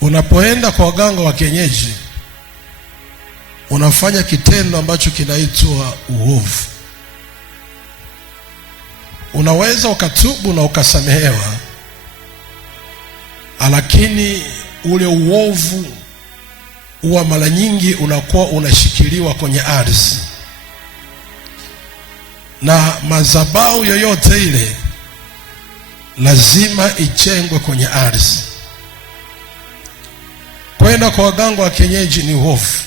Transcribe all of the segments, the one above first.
Unapoenda kwa waganga wa kienyeji, unafanya kitendo ambacho kinaitwa uovu. Unaweza ukatubu na ukasamehewa, lakini ule uovu huwa mara nyingi unakuwa unashikiliwa kwenye ardhi, na madhabahu yoyote ile lazima ijengwe kwenye ardhi. Kwenda kwa waganga wa kienyeji ni uovu.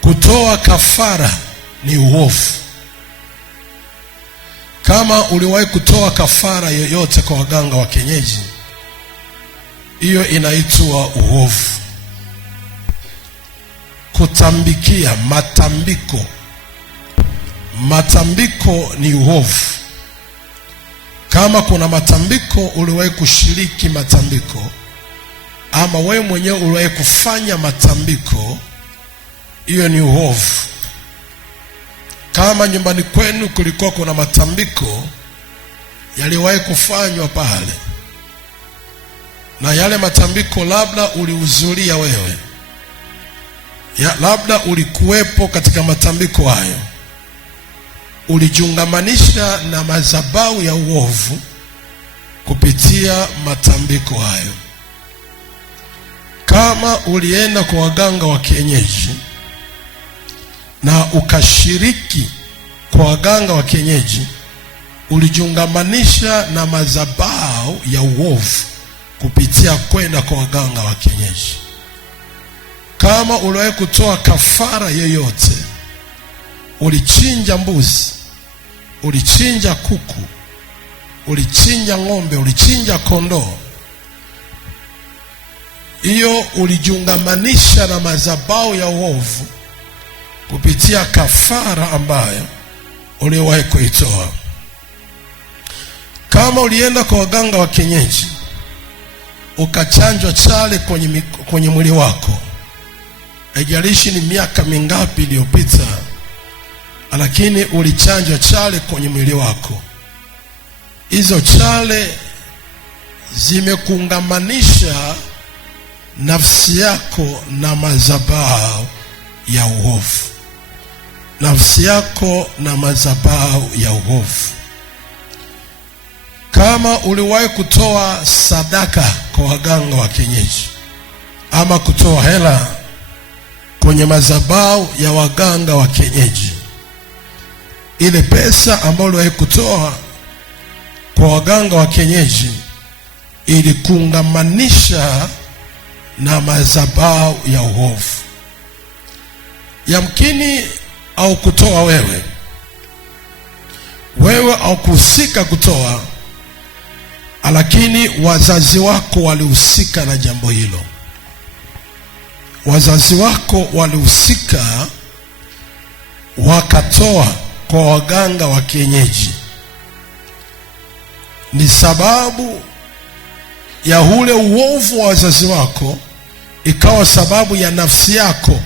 Kutoa kafara ni uovu. Kama uliwahi kutoa kafara yoyote kwa waganga wa kienyeji, hiyo inaitwa uovu. Kutambikia, matambiko ni uovu. Kama kuna matambiko uliwahi kushiriki matambiko, ama wewe mwenyewe uliwahi kufanya matambiko, hiyo ni uovu. Kama nyumbani kwenu kulikuwa kuna matambiko yaliwahi kufanywa pale, na yale matambiko labda ulihudhuria wewe, labda ulikuwepo katika matambiko hayo, ulijiungamanisha na madhabahu ya uovu kupitia matambiko hayo. Kama ulienda kwa waganga wa kienyeji na ukashiriki kwa waganga wa kienyeji, ulijiungamanisha na madhabahu ya uovu kupitia kwenda kwa waganga wa kienyeji. Kama uliwahi kutoa kafara yoyote, ulichinja mbuzi, ulichinja kuku, ulichinja ng'ombe, ulichinja kondoo, hiyo ulijiungamanisha na madhabahu ya uovu kupitia kafara ambayo uliwahi kuitoa. Kama ulienda kwa waganga wa kienyeji ukachanjwa chale kwenye mwili wako, haijalishi ni miaka mingapi iliyopita, lakini ulichanjwa chale kwenye mwili wako, hizo chale zimekuungamanisha nafsi yako na madhabahu ya uovu. Nafsi yako na madhabahu ya uovu. Kama uliwahi kutoa sadaka kwa waganga wa kienyeji, ama kutoa hela kwenye madhabahu ya waganga wa kienyeji, ile pesa ambayo uliwahi kutoa kwa waganga wa kienyeji ilikuungamanisha na madhabahu ya uovu. Yamkini au kutoa wewe au kuhusika kutoa, lakini wazazi wako walihusika na jambo hilo. Wazazi wako walihusika, wakatoa kwa waganga wa kienyeji. Ni sababu ya ule uovu wa wazazi wako, ikawa sababu ya nafsi yako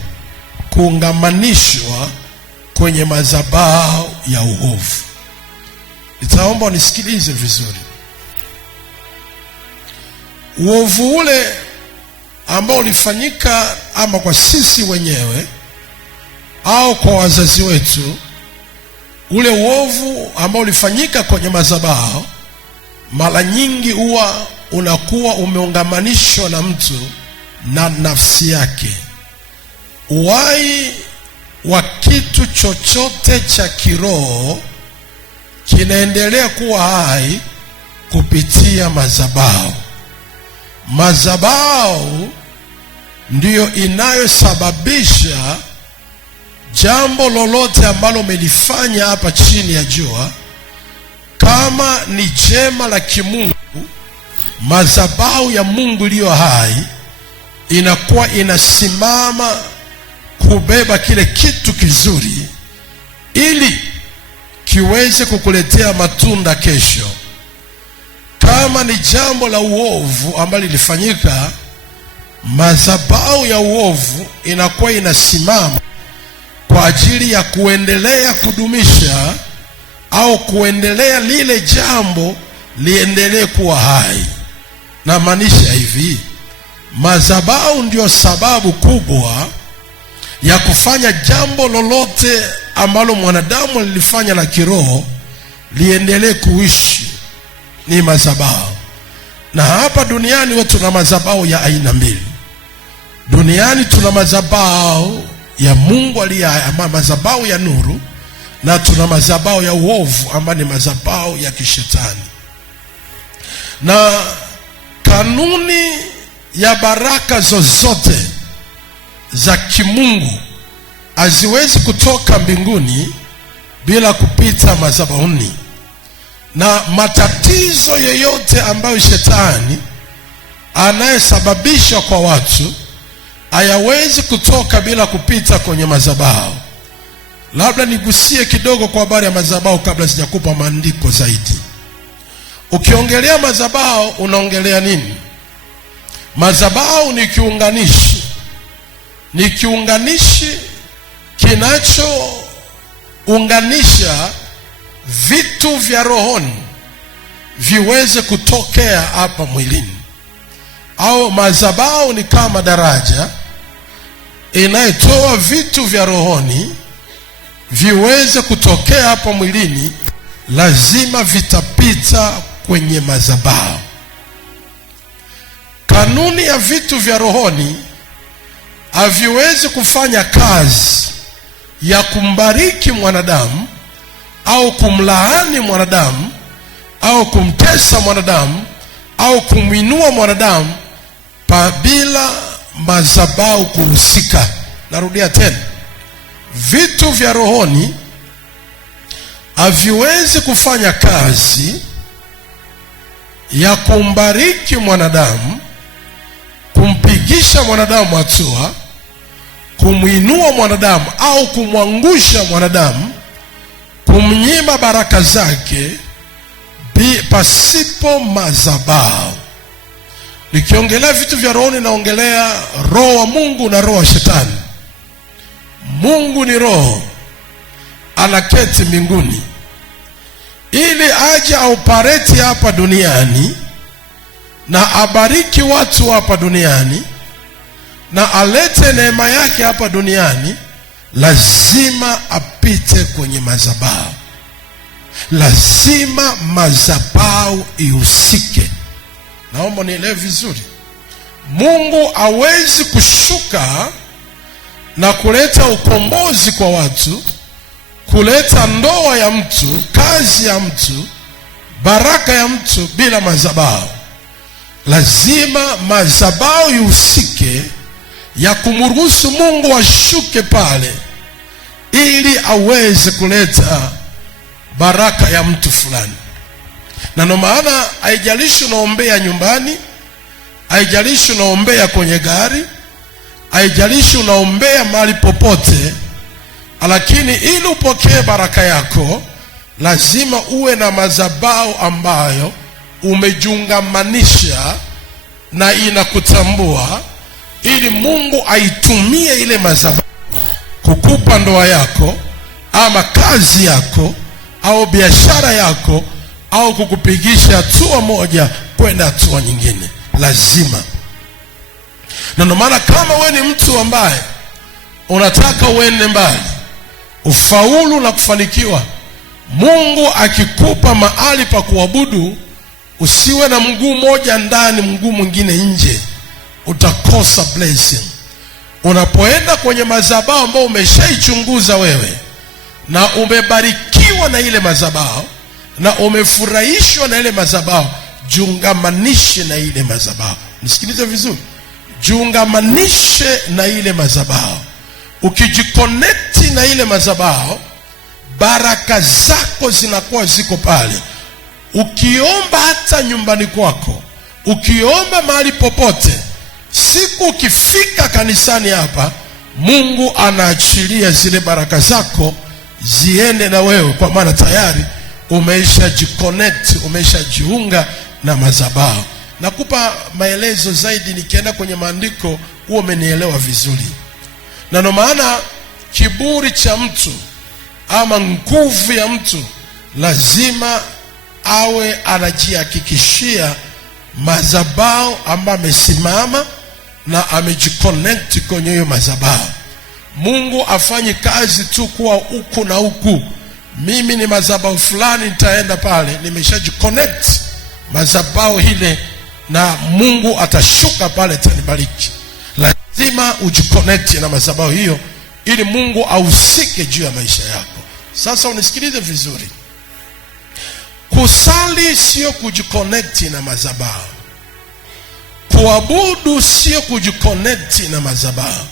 kuungamanishwa kwenye madhabahu ya uovu. Nitaomba unisikilize vizuri. Uovu ule ambao ulifanyika ama kwa sisi wenyewe au kwa wazazi wetu, ule uovu ambao ulifanyika kwenye madhabahu, mara nyingi huwa unakuwa umeungamanishwa na mtu na nafsi yake. Uhai wa kitu chochote cha kiroho kinaendelea kuwa hai kupitia madhabahu. Madhabahu ndiyo inayosababisha jambo lolote ambalo umelifanya hapa chini ya jua, kama ni jema la kimungu, madhabahu ya Mungu iliyo hai inakuwa inasimama kubeba kile kitu kizuri ili kiweze kukuletea matunda kesho. Kama ni jambo la uovu ambalo lilifanyika, madhabahu ya uovu inakuwa inasimama kwa ajili ya kuendelea kudumisha au kuendelea lile jambo liendelee kuwa hai. Na maanisha hivi, madhabahu ndio sababu kubwa ya kufanya jambo lolote ambalo mwanadamu alilifanya la kiroho liendelee kuishi, ni madhabahu. Na hapa duniani wetu tuna madhabahu ya aina mbili. Duniani tuna madhabahu ya Mungu madhabahu ya nuru, na tuna madhabahu ya uovu ambayo ni madhabahu ya kishetani. Na kanuni ya baraka zozote za kimungu haziwezi kutoka mbinguni bila kupita madhabahuni. Na matatizo yoyote ambayo shetani anayesababisha kwa watu hayawezi kutoka bila kupita kwenye madhabahu. Labda nigusie kidogo kwa habari ya madhabahu kabla sijakupa maandiko zaidi. Ukiongelea madhabahu unaongelea nini? Madhabahu ni kiunganishi. Ni kiunganishi kinachounganisha vitu vya rohoni viweze kutokea hapa mwilini. Au madhabahu ni kama daraja inayotoa vitu vya rohoni viweze kutokea hapa mwilini, lazima vitapita kwenye madhabahu. Kanuni ya vitu vya rohoni haviwezi kufanya kazi ya kumbariki mwanadamu au kumlaani mwanadamu au kumtesa mwanadamu au kumwinua mwanadamu bila madhabahu kuhusika. Narudia tena, vitu vya rohoni haviwezi kufanya kazi ya kumbariki mwanadamu, kumpigisha mwanadamu hatua, kumwinua mwanadamu au kumwangusha mwanadamu, kumnyima baraka zake pasipo madhabahu. Nikiongelea vitu vya rohoni naongelea roho wa Mungu na roho wa shetani. Mungu ni roho, anaketi mbinguni ili aje aupareti hapa duniani na abariki watu hapa duniani na alete neema yake hapa duniani. Lazima apite kwenye madhabahu. Lazima madhabahu ihusike. Naomba nielewe vizuri. Mungu hawezi kushuka na kuleta ukombozi kwa watu, kuleta ndoa ya mtu, kazi ya mtu, baraka ya mtu bila madhabahu. Lazima madhabahu ihusike ya kumruhusu Mungu ashuke pale ili aweze kuleta baraka ya mtu fulani. Na ndio maana haijalishi unaombea nyumbani, haijalishi unaombea kwenye gari, haijalishi unaombea mahali popote, lakini ili upokee baraka yako lazima uwe na madhabahu ambayo umejiungamanisha na inakutambua, ili Mungu aitumie ile madhabahu kukupa ndoa yako ama kazi yako au biashara yako au kukupigisha hatua moja kwenda hatua nyingine. Lazima. Na ndio maana kama wewe ni mtu ambaye unataka uende mbali, ufaulu na kufanikiwa, Mungu akikupa mahali pa kuabudu, usiwe na mguu moja ndani mguu mwingine nje, utakosa blessing. Unapoenda kwenye madhabahu ambayo umeshaichunguza wewe na umebarikiwa na ile madhabahu na umefurahishwa na ile madhabahu, jiungamanishe na ile madhabahu. Nisikilize vizuri, jiungamanishe na ile madhabahu. Ukijiconnect na ile madhabahu, baraka zako zinakuwa ziko pale. Ukiomba hata nyumbani kwako, ukiomba mahali popote, siku ukifika kanisani hapa, Mungu anaachilia zile baraka zako ziende na wewe, kwa maana tayari umeisha jiconnect, umeisha jiunga na madhabahu. Nakupa maelezo zaidi nikienda kwenye maandiko, huo umenielewa vizuri. Na ndio maana kiburi cha mtu ama nguvu ya mtu lazima awe anajihakikishia madhabahu ambayo amesimama na amejiconnect kwenye hiyo madhabahu. Mungu afanyi kazi tu kuwa huku na huku, mimi ni madhabahu fulani nitaenda pale, nimeshajiconnect madhabahu ile na Mungu atashuka pale atanibariki. Lazima ujiconnect na madhabahu hiyo ili Mungu ahusike juu ya maisha yako. Sasa unisikilize vizuri. Kusali sio kujiconnect na madhabahu. Kuabudu sio kujiconnect na madhabahu.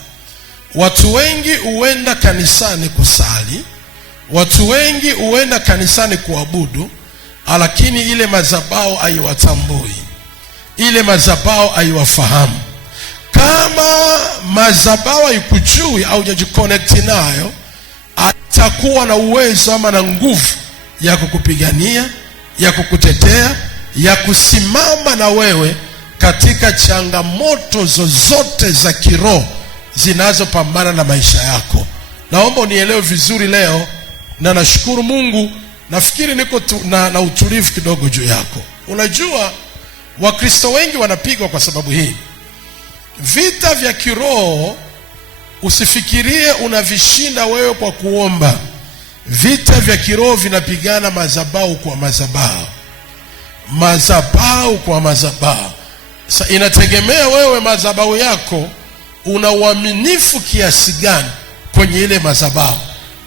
Watu wengi huenda kanisani kusali, watu wengi huenda kanisani kuabudu, lakini ile madhabahu haiwatambui, ile madhabahu haiwafahamu. Kama madhabahu haikujui au hujajiconnect nayo, atakuwa na uwezo ama na nguvu ya kukupigania, ya kukutetea, ya kusimama na wewe katika changamoto zozote za kiroho zinazopambana na maisha yako. Naomba unielewe vizuri leo, na nashukuru Mungu, nafikiri niko na utulivu kidogo juu yako. Unajua Wakristo wengi wanapigwa kwa sababu hii. Vita vya kiroho usifikirie unavishinda wewe kwa kuomba. Vita vya kiroho vinapigana madhabahu kwa madhabahu, madhabahu kwa madhabahu. Sasa inategemea wewe madhabahu yako una uaminifu kiasi gani kwenye ile madhabahu,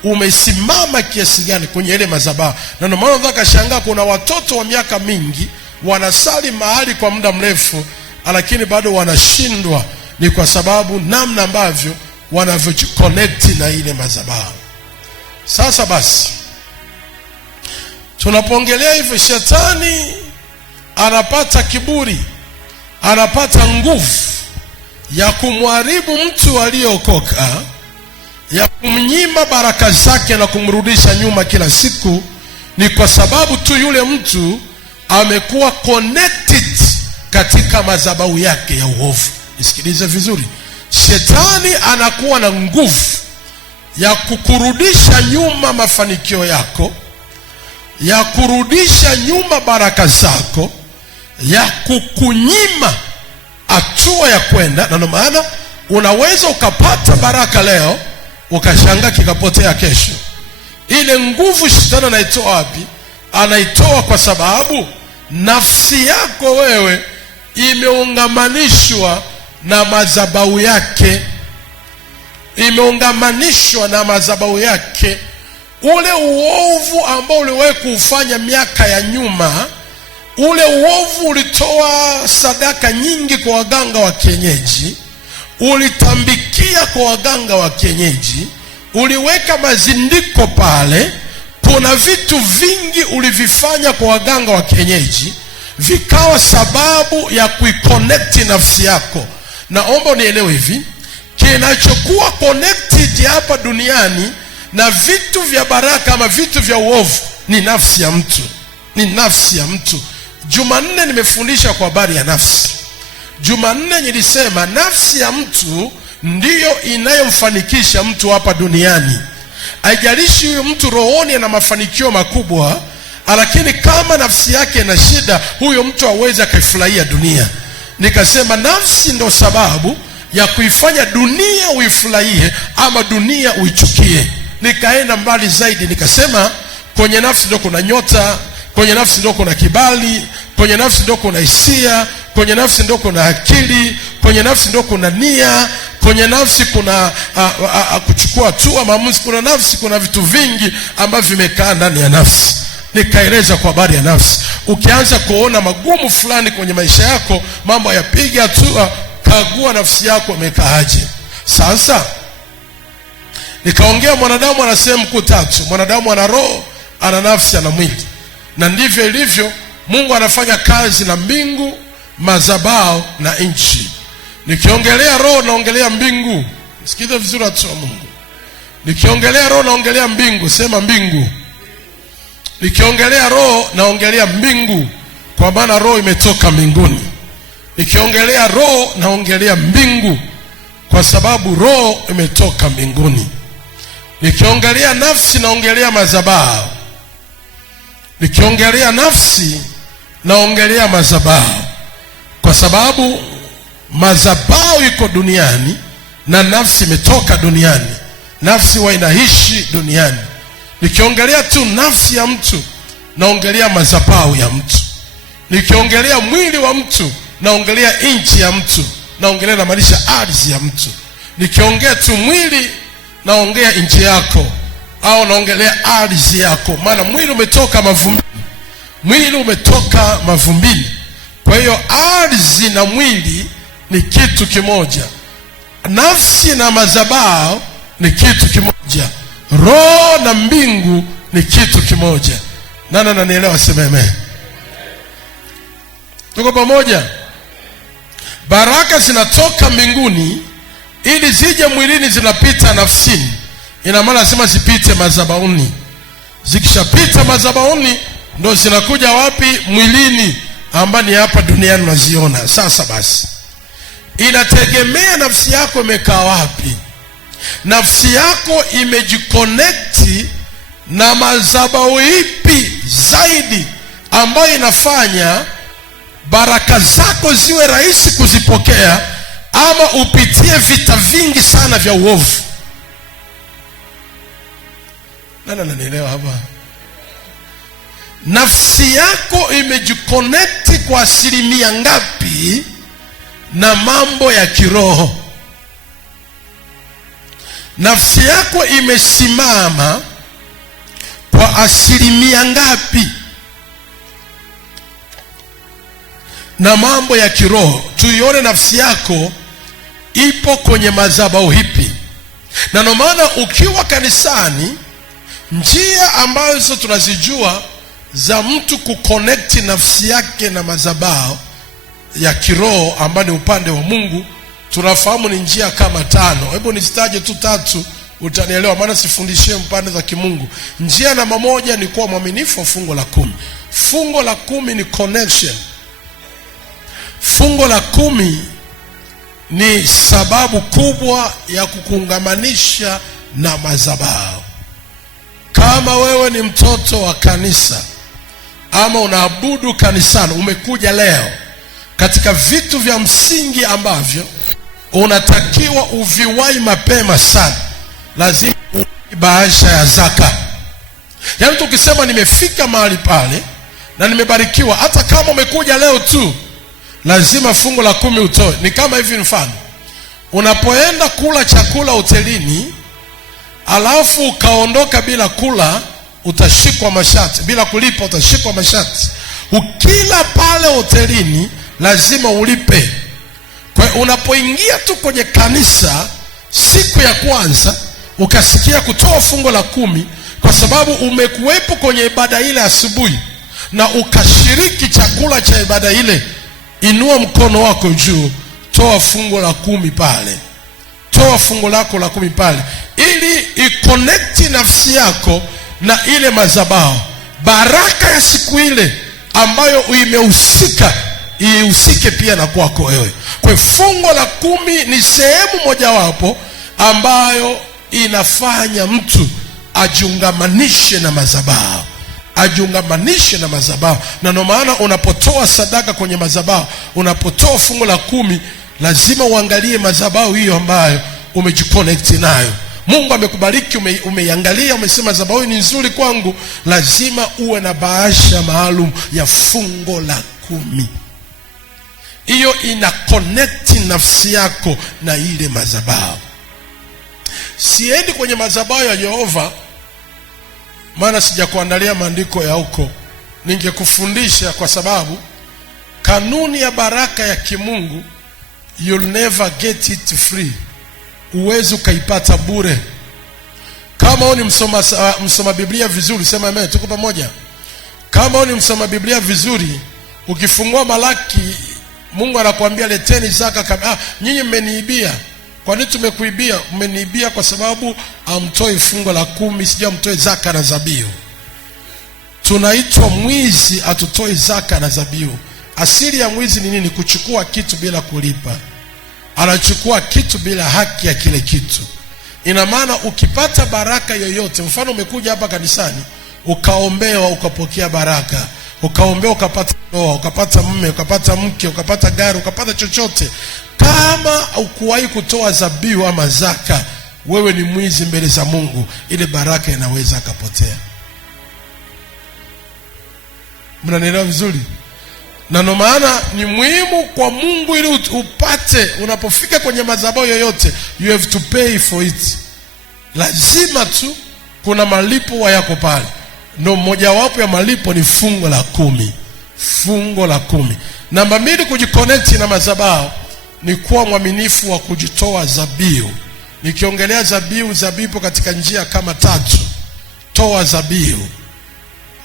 umesimama kiasi gani kwenye ile madhabahu. Na ndio maana unataka shangaa kuna watoto wa miaka mingi wanasali mahali kwa muda mrefu lakini bado wanashindwa. Ni kwa sababu namna ambavyo wanavyoconnect na ile madhabahu. Sasa basi, tunapoongelea hivyo, shetani anapata kiburi, anapata nguvu ya kumharibu mtu aliyeokoka, ya kumnyima baraka zake na kumrudisha nyuma kila siku. Ni kwa sababu tu yule mtu amekuwa connected katika madhabahu yake ya uovu. Nisikilize vizuri. Shetani anakuwa na nguvu ya kukurudisha nyuma mafanikio yako, ya kurudisha nyuma baraka zako, ya kukunyima hatua ya kwenda. Na ndio maana unaweza ukapata baraka leo ukashangaa kikapotea kesho. Ile nguvu shetani anaitoa wapi? Anaitoa kwa sababu nafsi yako wewe imeungamanishwa na madhabahu yake, imeungamanishwa na madhabahu yake. Ule uovu ambao uliwahi kufanya miaka ya nyuma, ule uovu ulitoa sadaka nyingi kwa waganga wa kienyeji, ulitambikia kwa waganga wa kienyeji, uliweka mazindiko pale. Kuna vitu vingi ulivifanya kwa waganga wa kienyeji, vikawa sababu ya kuiconnect nafsi yako. Naomba unielewe hivi, kinachokuwa connected hapa duniani na vitu vya baraka ama vitu vya uovu ni nafsi ya mtu, ni nafsi ya mtu. Jumanne nimefundisha kwa habari ya nafsi. Jumanne nilisema nafsi ya mtu ndiyo inayomfanikisha mtu hapa duniani. Haijalishi huyo mtu rohoni ana mafanikio makubwa, lakini kama nafsi yake ina shida, huyo mtu hawezi akaifurahia dunia. Nikasema nafsi ndo sababu ya kuifanya dunia uifurahie ama dunia uichukie. Nikaenda mbali zaidi, nikasema kwenye nafsi ndo kuna nyota, kwenye nafsi ndo kuna kibali, kwenye nafsi ndo kuna hisia, kwenye nafsi ndo kuna akili, kwenye nafsi ndo kuna nia, kwenye nafsi kuna kuchukua hatua, maamuzi. Kuna nafsi, kuna vitu vingi ambavyo vimekaa ndani ya nafsi. Nikaeleza kwa habari ya nafsi. Ukianza kuona magumu fulani kwenye maisha yako, mambo hayapiga hatua, kagua nafsi yako imekaaje. Sasa nikaongea mwanadamu ana sehemu kuu tatu. Mwanadamu ana roho, ana nafsi, ana mwili. Na ndivyo ilivyo. Mungu anafanya kazi na mbingu, madhabahu na nchi. Nikiongelea roho naongelea mbingu. Sikiza vizuri watu wa Mungu. Nikiongelea roho naongelea mbingu, sema mbingu. Nikiongelea roho naongelea mbingu, kwa maana roho imetoka mbinguni. Nikiongelea roho naongelea mbingu, kwa sababu roho imetoka mbinguni. Nikiongelea nafsi naongelea madhabahu. Nikiongelea nafsi naongelea madhabahu. kwa sababu madhabahu iko duniani na nafsi imetoka duniani. Nafsi huwa inaishi duniani. Nikiongelea tu nafsi ya mtu, naongelea madhabahu ya mtu. Nikiongelea mwili wa mtu, naongelea nchi ya mtu, naongelea na maanisha ardhi ya mtu. Nikiongea tu mwili, naongea nchi yako, au naongelea ardhi yako, maana mwili umetoka mavumbini. Mwili umetoka mavumbini. Kwa hiyo ardhi na mwili ni kitu kimoja. Nafsi na madhabahu ni kitu kimoja. Roho na mbingu ni kitu kimoja. Nani ananielewa? Sema amen. Tuko pamoja? Baraka zinatoka mbinguni ili zije mwilini, zinapita nafsini. Ina maana lazima zipite madhabahuni. Zikishapita madhabahuni ndo zinakuja wapi? Mwilini, ambapo ni hapa duniani unaziona. Sasa basi, inategemea nafsi yako imekaa wapi. Nafsi yako imejiconnect na madhabahu ipi zaidi, ambayo inafanya baraka zako ziwe rahisi kuzipokea, ama upitie vita vingi sana vya uovu. Nani ananielewa hapa? Nafsi yako imejiconnect kwa asilimia ngapi na mambo ya kiroho? Nafsi yako imesimama kwa asilimia ngapi na mambo ya kiroho? Tuione nafsi yako ipo kwenye madhabahu ipi. Na ndio maana ukiwa kanisani, njia ambazo tunazijua za mtu kuconnect nafsi yake na madhabahu ya kiroho ambayo ni upande wa Mungu, tunafahamu ni njia kama 5. Hebu nisitaje tu 3 utanielewa, maana sifundishie mpande za kimungu. Njia namba 1 ni kuwa mwaminifu wa fungo la 10. Fungo la 10 ni connection. Fungo la 10 ni sababu kubwa ya kukuungamanisha na madhabahu. Kama wewe ni mtoto wa kanisa ama unaabudu kanisani, umekuja leo, katika vitu vya msingi ambavyo unatakiwa uviwahi mapema sana, lazima bahasha ya zaka. Yaani tukisema nimefika mahali pale na nimebarikiwa, hata kama umekuja leo tu, lazima fungu la 10 utoe. Ni kama hivi, mfano unapoenda kula chakula hotelini, alafu ukaondoka bila kula, utashikwa mashati. Bila kulipa utashikwa mashati. Ukila pale hotelini lazima ulipe. Kwa hiyo unapoingia tu kwenye kanisa siku ya kwanza, ukasikia kutoa fungu la 10, kwa sababu umekuwepo kwenye ibada ile asubuhi na ukashiriki chakula cha ibada ile, inua mkono wako juu, toa fungu la 10 pale. Toa fungu lako la 10 pale, ili iconnect nafsi yako na ile madhabahu. Baraka ya siku ile ambayo imehusika ihusike pia na kwako wewe. Kwa fungu la 10 ni sehemu mojawapo ambayo inafanya mtu ajiungamanishe na madhabahu. Ajiungamanishe na madhabahu. Na ndio maana unapotoa sadaka kwenye madhabahu, unapotoa fungu la 10, lazima uangalie madhabahu hiyo ambayo umejiconnect nayo. Mungu amekubariki, umeiangalia, umesema madhabahu ni nzuri kwangu, lazima uwe na bahasha maalum ya fungu la 10. Hiyo ina connect nafsi yako na ile madhabahu. Siendi kwenye madhabahu ya Yehova maana sijakuandalia maandiko ya huko. Ningekufundisha, kwa sababu kanuni ya baraka ya kimungu, you'll never get it free. Uwezi ukaipata bure. Kama wewe ni msoma Biblia vizuri, sema amen, tuko pamoja. Kama wewe ni msoma Biblia vizuri, ukifungua Malaki, Mungu anakuambia leteni zaka. Nyinyi mmeniibia. Kwa nini tumekuibia? Mmeniibia kwa sababu amtoi fungu la 10, sija mtoe zaka na zabihu. Tunaitwa mwizi, atutoi zaka na zabihu. Asili ya mwizi ni nini? Kuchukua kitu bila kulipa. Anachukua kitu bila haki ya kile kitu. Ina maana ukipata baraka yoyote, mfano umekuja hapa kanisani, ukaombewa, ukapokea baraka, ukaombea ukapata ndoa, ukapata mume, ukapata mke, ukapata gari, ukapata chochote, kama ukuwahi kutoa dhabihu ama zaka, wewe ni mwizi mbele za Mungu. Ile baraka inaweza akapotea. Mnanielewa vizuri? Na ndio maana ni muhimu kwa Mungu ili upate, unapofika kwenye madhabahu yoyote, you have to pay for it. Lazima tu kuna malipo yako pale. Ndio mmoja wapo ya malipo ni fungo la 10. Fungo la 10. Namba 2, kujiconnect na madhabahu ni kuwa mwaminifu wa kujitoa dhabihu. Nikiongelea dhabihu katika njia kama 3. Toa dhabihu.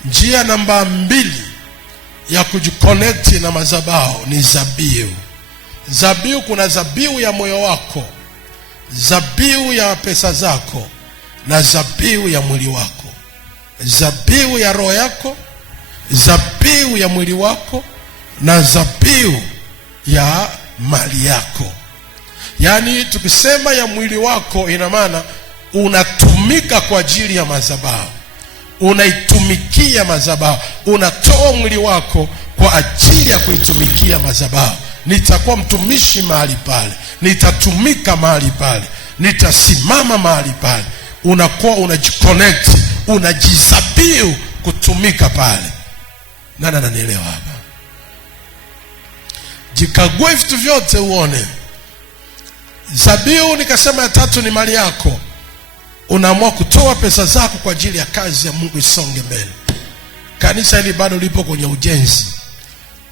Njia namba 2 ya kujiconnect na madhabahu ni dhabihu. Dhabihu, kuna dhabihu ya moyo wako, dhabihu ya pesa zako, na dhabihu ya mwili wako. Dhabihu ya roho yako, dhabihu ya mwili wako, na dhabihu ya mali yako. Yaani tukisema ya mwili wako, ina maana unatumika kwa ajili ya madhabahu, unaitumikia madhabahu, unatoa mwili wako kwa ajili ya kuitumikia madhabahu. Nitakuwa mtumishi mahali pale, nitatumika mahali pale, nitasimama mahali pale. Unakuwa unajiconnect, unajizabiu kutumika pale. Nani ananielewa hapa? Jikague vitu vyote uone. Zabiu nikasema ya 3 ni mali yako. Unaamua kutoa pesa zako kwa ajili ya kazi ya Mungu isonge mbele. Kanisa hili bado lipo kwenye ujenzi.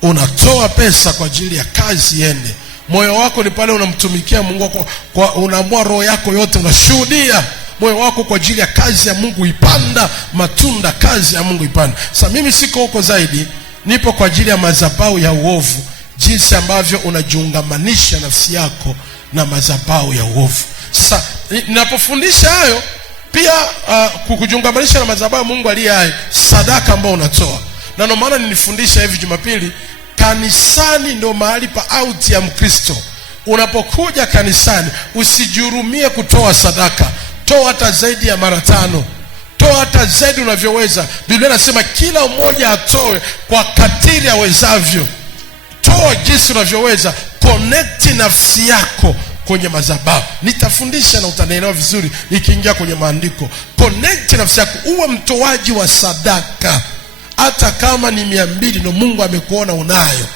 Unatoa pesa kwa ajili ya kazi iende. Moyo wako ni pale unamtumikia Mungu kwa unaamua roho yako yote, unashuhudia moyo wako kwa ajili ya kazi ya Mungu ipanda matunda, kazi ya Mungu ipanda. Sasa mimi siko huko zaidi, nipo kwa ajili ya madhabahu ya uovu, jinsi ambavyo unajiungamanisha nafsi yako na madhabahu ya uovu. Sasa ninapofundisha hayo pia kujiungamanisha na madhabahu ya Mungu aliye hai, sadaka ambayo unatoa. Na ndio maana nilifundisha hivi Jumapili, kanisani ndio mahali pa out ya Mkristo. Unapokuja kanisani usijihurumie kutoa sadaka. Toa hata zaidi ya mara 5. Toa hata zaidi unavyoweza. Biblia inasema kila mmoja atoe kwa kadiri awezavyo. Toa jinsi unavyoweza. Connect nafsi yako kwenye madhabahu. Nitafundisha na utanielewa vizuri nikiingia kwenye maandiko. Connect nafsi yako, uwe mtoaji wa sadaka. Hata kama ni 200 ndio Mungu amekuona unayo,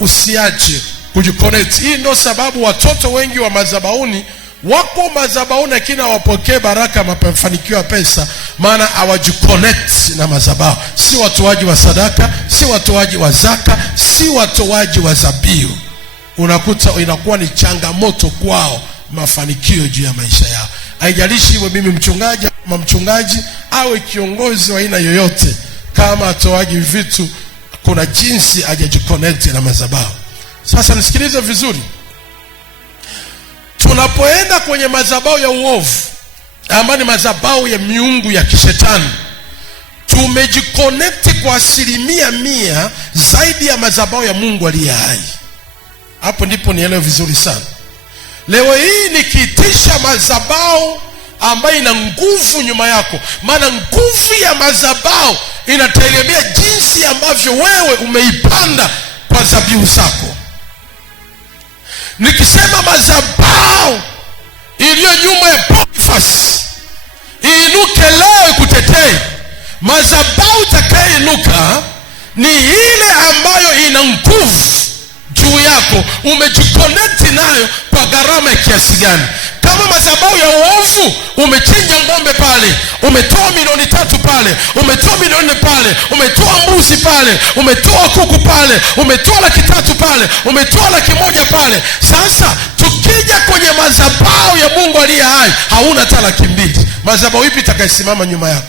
usiache kujiconnect. Hii ndio sababu watoto wengi wa madhabahuni wako madhabahuni lakini hawapokee baraka, mafanikio ya pesa, maana hawajiconnect na madhabahu. Si watoaji wa sadaka, si watoaji wa zaka, si watoaji wa dhabihu. Unakuta inakuwa ni changamoto kwao mafanikio juu ya maisha yao. Haijalishi iwe mimi mchungaji ama mchungaji awe kiongozi wa aina yoyote, kama atoaji vitu, kuna jinsi hajajiconnect na madhabahu. Sasa nisikilize vizuri. Tunapoenda kwenye madhabahu ya uovu, ambayo ni madhabahu ya miungu ya kishetani, tumejiconnect kwa 100% zaidi ya madhabahu ya Mungu aliye hai. Hapo ndipo nielewe vizuri sana. Leo hii nikiitisha madhabahu ambayo ina nguvu nyuma yako, maana nguvu ya madhabahu inategemea jinsi ambavyo wewe umeipanda kwa dhabihu zako. Nikisema madhabahu iliyo nyuma ya Boniface iinuke leo kutetei, madhabahu itakayeinuka ni ile ambayo ina nguvu juu yako. Umejiconnect nayo kwa gharama ya kiasi gani? Kama madhabahu ya uovu, umechinja ng'ombe pale, umetoa milioni 3 pale, umetoa milioni 4 pale, umetoa mbuzi pale, umetoa kuku pale, umetoa 300,000 pale, umetoa 100,000 pale. Sasa tukija kwenye madhabahu ya Mungu aliye hai, hauna hata 200,000. Madhabahu ipi itakayesimama nyuma yako?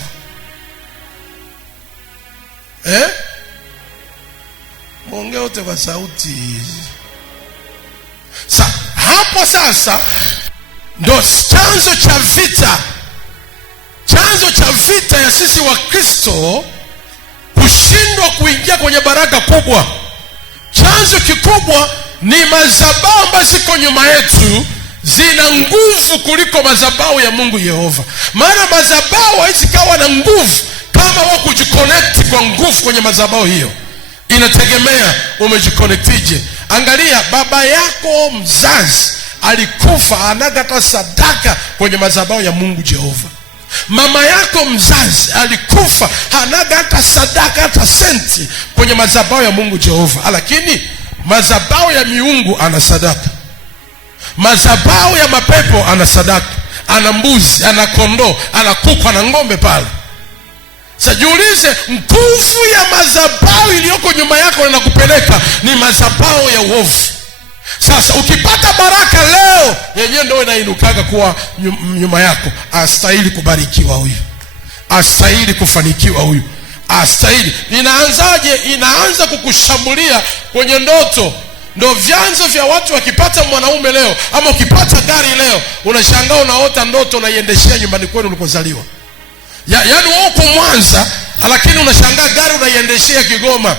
Muongee wote kwa sauti. Hapo sasa ndo chanzo cha vita. Chanzo cha vita ya sisi wa Kristo kushindwa kuingia kwenye baraka kubwa. Chanzo kikubwa ni madhabahu ambazo ziko nyuma yetu, zina nguvu kuliko madhabahu ya Mungu Yehova. Maana madhabahu haizikawa na nguvu kama wao kujiconnect kwa nguvu kwenye madhabahu hiyo. Inategemea umejikonektije. Angalia, baba yako mzazi alikufa, anagata sadaka kwenye madhabahu ya Mungu Jehova. Mama yako mzazi alikufa, hanaga hata sadaka hata senti kwenye madhabahu ya Mungu Jehova. Lakini madhabahu ya miungu ana sadaka, madhabahu ya mapepo ana sadaka, ana mbuzi, ana kondoo, ana kuku, ana ng'ombe pale. Sasa jiulize, nguvu ya madhabahu iliyoko nyuma yako na kupeleka ni madhabahu ya uovu. Sasa ukipata baraka leo, yenyewe ndio inainukaga kuwa nyuma yako. Astahili kubarikiwa huyu, astahili kufanikiwa huyu, astahili. Inaanzaje? Inaanza kukushambulia kwenye ndoto. Ndio vyanzo vya watu wakipata mwanaume leo, ama ukipata gari leo, unashangaa unaota ndoto unaiendeshea nyumbani kwenu ulikozaliwa. Yaani wewe uko Mwanza, lakini unashangaa gari unaiendeshea Kigoma.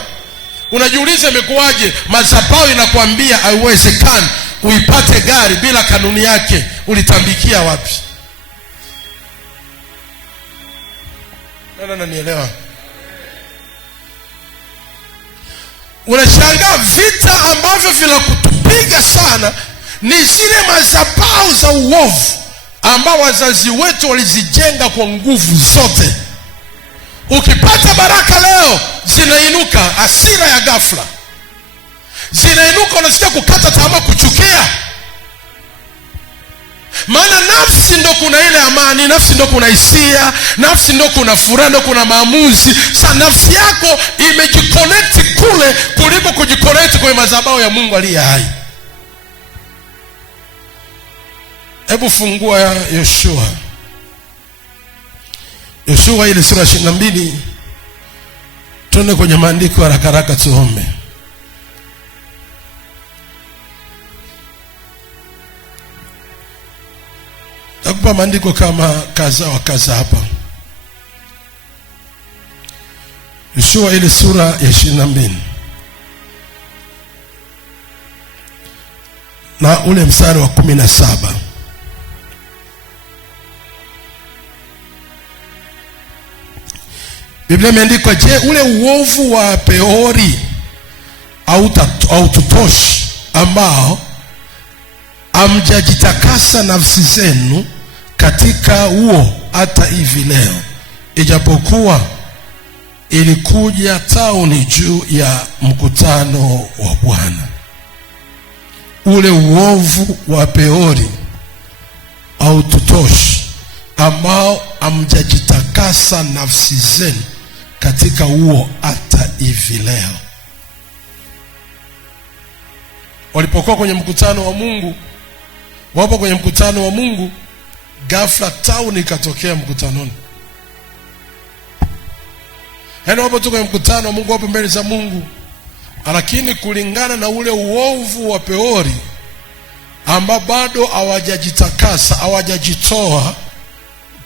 Unajiuliza imekuwaje? Madhabahu inakwambia haiwezekani uipate gari bila kanuni yake. Ulitambikia wapi? Nani nielewa? Unashangaa vita ambavyo vinakutupiga sana ni zile madhabahu za uovu ambao wazazi wetu walizijenga kwa nguvu zote. Ukipata baraka leo, zinainuka hasira ya ghafla, zinainuka unasikia kukata tamaa, kuchukia. Maana nafsi ndo kuna ile amani, nafsi ndo kuna hisia, nafsi ndo kuna furaha, ndo kuna maamuzi. Sasa nafsi yako imejiconnect kule kuliko kujiconnect kwenye madhabahu ya Mungu aliye hai. Hebu fungua Yoshua ile sura 22. Tuone kwenye maandiko haraka haraka tuombe. Nakupa maandiko kama kaza wa kaza hapa. Yoshua ile sura ya 22. Na ule mstari wa 17. Biblia imeandikwa, je, ule uovu wa Peori haututoshi, ambao hamjajitakasa nafsi zenu katika huo hata hivi leo, ijapokuwa ilikuja tauni juu ya mkutano wa Bwana. Ule uovu wa Peori haututoshi, ambao hamjajitakasa nafsi zenu katika huo hata hivi leo. Walipokuwa kwenye mkutano wa Mungu, wapo kwenye mkutano wa Mungu, ghafla tauni ikatokea mkutanoni. Yaani wapo tu kwenye mkutano wa Mungu, wapo mbele za Mungu, lakini kulingana na ule uovu wa Peori ambao bado hawajajitakasa, hawajajitoa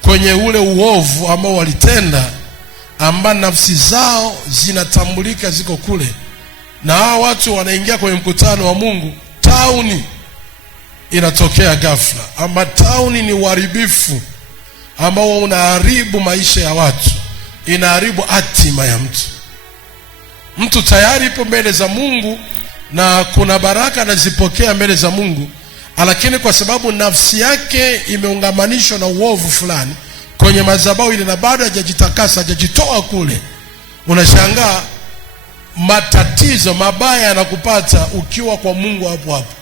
kwenye ule uovu ambao walitenda, ambao nafsi zao zinatambulika ziko kule, na hao watu wanaingia kwenye mkutano wa Mungu, tauni inatokea ghafla. Ama tauni ni uharibifu ambao unaharibu maisha ya watu, inaharibu hatima ya mtu. Mtu tayari ipo mbele za Mungu na kuna baraka anazipokea mbele za Mungu, lakini kwa sababu nafsi yake imeungamanishwa na uovu fulani kwenye madhabahu ile, na bado hajajitakasa, hajajitoa kule, unashangaa matatizo mabaya yanakupata ukiwa kwa Mungu hapo hapo.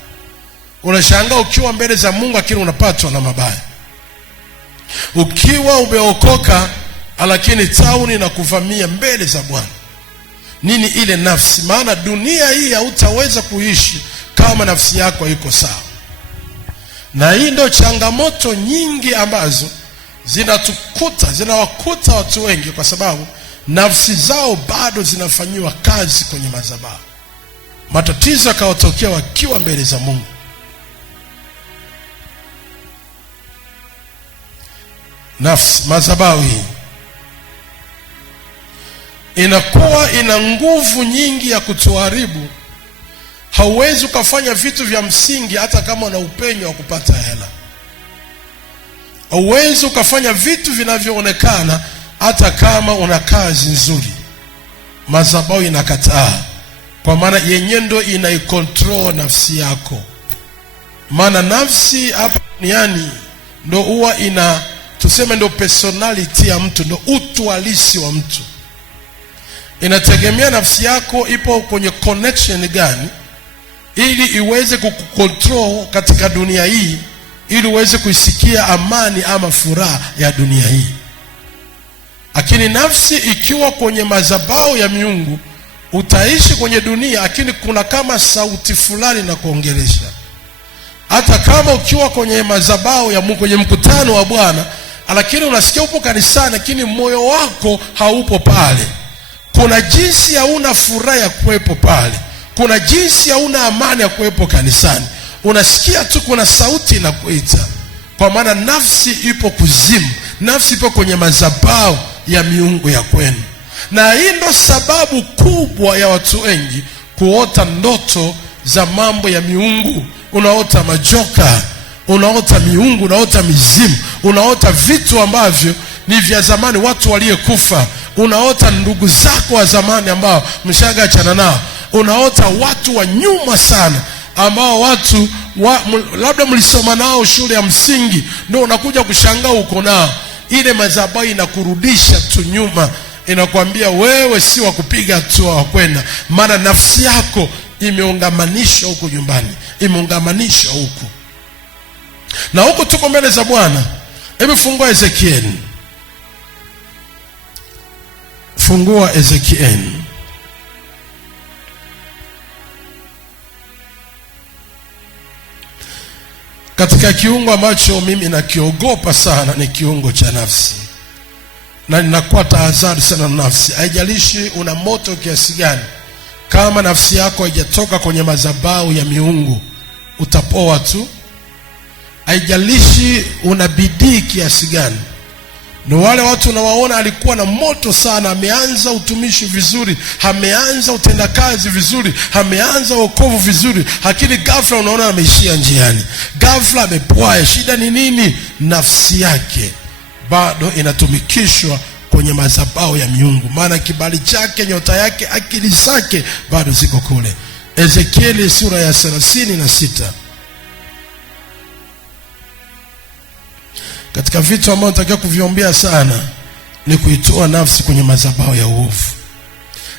Unashangaa ukiwa mbele za Mungu lakini unapatwa na mabaya. Ukiwa umeokoka lakini tauni na kuvamia mbele za Bwana. Nini? Ile nafsi. Maana dunia hii hautaweza kuishi kama nafsi yako haiko sawa. Na hii ndio changamoto nyingi ambazo zinawakuta watu wengi, kwa sababu nafsi zao bado zinafanyiwa kazi kwenye madhabahu. Matatizo yakawatokea wakiwa mbele za Mungu. Nafsi, madhabahu hii inakuwa ina nguvu nyingi ya kutuharibu. Hauwezi ukafanya vitu vya msingi hata kama una upenyo wa kupata hela. Hauwezi ukafanya vitu vinavyoonekana hata kama una kazi nzuri. Madhabahu inakataa. kwa maana yenyewe ndio inaikontrol nafsi yako. Maana nafsi hapa duniani ndio huwa tuseme ndio personality ya mtu, ndio utu halisi wa mtu. Inategemea nafsi yako ipo kwenye connection gani ili iweze kukukontrol katika dunia hii, ili uweze kuisikia amani ama furaha ya dunia hii. Lakini nafsi ikiwa kwenye madhabahu ya miungu, utaishi kwenye dunia, lakini kuna kama sauti fulani na kuongelesha. Hata kama ukiwa kwenye madhabahu ya Mungu, kwenye mkutano wa Bwana, lakini unasikia upo kanisani, lakini moyo wako haupo pale. Kuna jinsi hauna furaha ya kuwepo pale. Kuna jinsi hauna amani ya kuwepo kanisani. Unasikia tu kuna sauti inakuita, kwa maana nafsi ipo kuzimu. Nafsi ipo kwenye madhabahu ya miungu ya kwenu. Na hii ndo sababu kubwa ya watu wengi kuota ndoto za mambo ya miungu. Unaota majoka, unaota miungu, unaota mizimu, unaota vitu ambavyo ni vya zamani, watu waliyekufa. Unaota ndugu zako wa zamani ambao mshagaachana nao. Unaota watu wa nyuma sana ambao watu labda mlisoma nao shule ya msingi, ndio unakuja kushangaa uko nao. Ile madhabahu inakurudisha tu nyuma, inakwambia wewe si wa kupiga hatua wa kwenda, maana nafsi yako imeungamanishwa huko nyumbani, imeungamanishwa huko. Na huko tuko mbele za Bwana. Hebu fungua Ezekieli. Fungua Ezekieli. Katika kiungo ambacho mimi nakiogopa sana ni kiungo cha nafsi. Na ninakuwa tahadhari sana na nafsi. Haijalishi una moto kiasi gani, kama nafsi yako haijatoka kwenye madhabahu ya miungu, utapoa tu. Haijalishi una bidii kiasi gani. Ni wale watu unawaona alikuwa na moto sana, ameanza utumishi vizuri, ameanza utendakazi vizuri, ameanza wokovu vizuri, lakini ghafla unaona ameishia njiani. Ghafla amepoa. Shida ni nini? Nafsi yake bado inatumikishwa kwenye madhabahu ya miungu, maana kibali chake, nyota yake, akili zake bado ziko kule. Ezekieli sura ya 36. Katika vitu ambavyo natakiwa kuviombea sana ni kuitoa nafsi kwenye madhabahu ya uovu.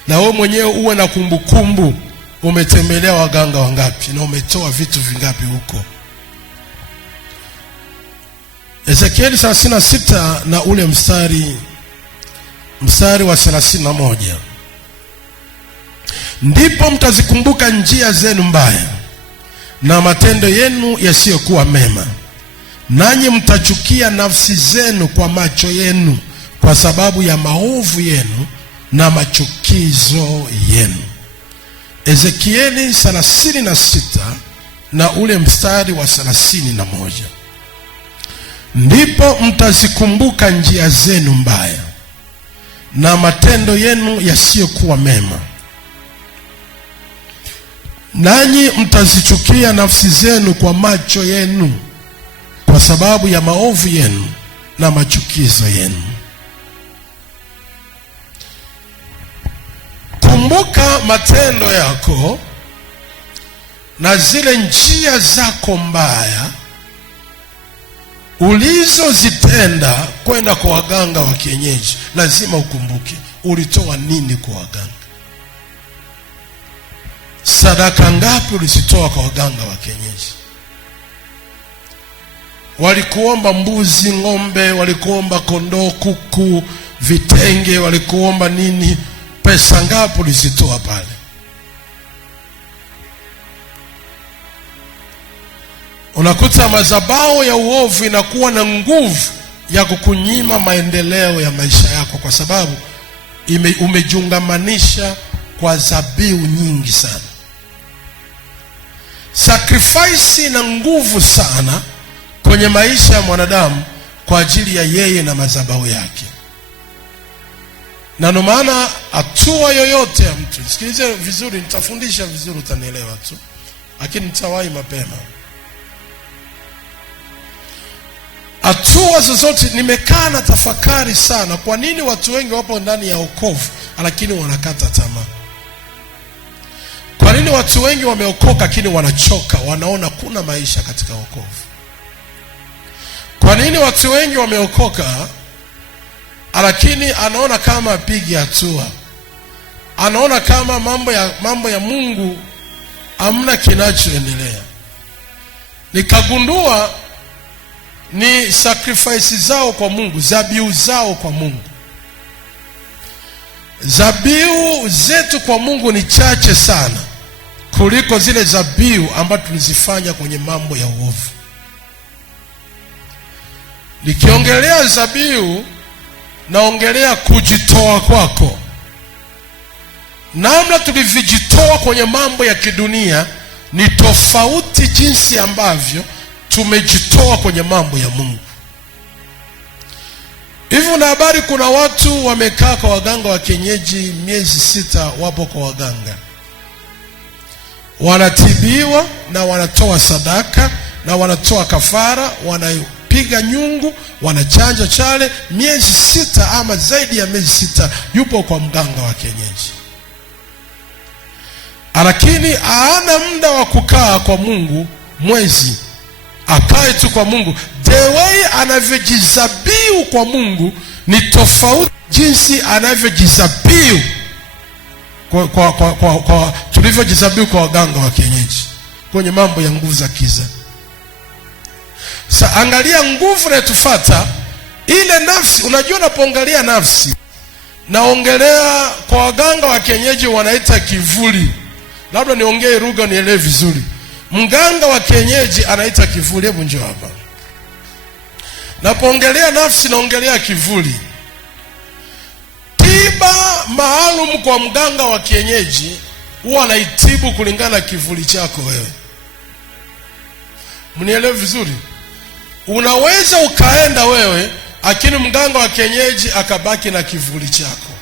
Na wewe mwenyewe uwe na kumbukumbu, umetembelea waganga wangapi na umetoa vitu vingapi huko. Ezekieli 36 na ule mstari wa 31. Ndipo mtazikumbuka njia zenu mbaya na matendo yenu yasiyokuwa mema, nanyi mtachukia nafsi zenu kwa macho yenu, kwa sababu ya maovu yenu na machukizo yenu. Ezekieli 36 na ule mstari wa 31. Ndipo mtazikumbuka njia zenu mbaya na matendo yenu yasiyokuwa mema, nanyi mtazichukia nafsi zenu kwa macho yenu, kwa sababu ya maovu yenu na machukizo yenu. Kumbuka matendo yako na zile njia zako mbaya ulizozitenda kwenda kwa waganga wa kienyeji. Lazima ukumbuke ulitoa nini kwa waganga. Sadaka ngapi ulizitoa kwa waganga wa kienyeji? Walikuomba mbuzi, ng'ombe, walikuomba kondoo, kuku, vitenge, walikuomba nini? Pesa ngapi ulizitoa pale? Unakuta madhabahu ya uovu inakuwa na nguvu ya kukunyima maendeleo ya maisha yako, kwa sababu umejungamanisha kwa dhabihu nyingi sana. Sacrifice na nguvu sana kwenye maisha ya mwanadamu kwa ajili ya yeye na madhabahu yake. Na ndio maana hatua yoyote ya mtu, sikilize vizuri, nitafundisha vizuri utanielewa tu, lakini nitawahi mapema. Hatua zozote, nimekaa na tafakari sana kwa nini watu wengi wapo ndani ya wokovu lakini wanakata tamaa. watu wengi wameokoka lakini wanachoka, wanaona kuna maisha katika wokovu. Kwa nini watu wengi wameokoka lakini anaona kama apigi hatua, anaona kama mambo ya Mungu hamna kinachoendelea? Nikagundua ni sacrifice zao kwa Mungu, zabihu zao kwa Mungu. Zabihu zetu kwa Mungu ni chache sana kuliko zile zabihu ambazo tulizifanya kwenye mambo ya uovu. Nikiongelea zabihu, naongelea kujitoa kwako. Namna tulivyojitoa kwenye mambo ya kidunia ni tofauti jinsi ambavyo tumejitoa kwenye mambo ya Mungu. Hivyo na habari, kuna watu wamekaa kwa waganga wa kienyeji miezi 6, wapo kwa waganga, wanatibiwa na wanatoa sadaka na wanatoa kafara, wanapiga nyungu, wanachanja chale, miezi 6 ama zaidi ya miezi 6 yupo kwa mganga wa kienyeji. Lakini hana muda wa kukaa kwa Mungu mwezi, akae tu kwa Mungu. The way anavyojizabihu kwa Mungu ni tofauti jinsi anavyojizabihu kwa tulivyojizabihu kwa waganga wa kienyeji kwenye mambo ya nguvu za kiza. Sasa angalia nguvu inayotufuata ile nafsi. Unajua, unapoangalia nafsi, naongelea kwa waganga wa kienyeji wanaita kivuli. Labda niongee lugha nielewe vizuri. Mganga wa kienyeji anaita kivuli. Hebu njoo hapa. Napoongelea nafsi naongelea kivuli. Tiba maalum kwa mganga wa kienyeji huwa anaitibu kulingana na kivuli chako wewe. Mnielewe vizuri? Unaweza ukaenda wewe, lakini mganga wa kienyeji akabaki na kivuli chako.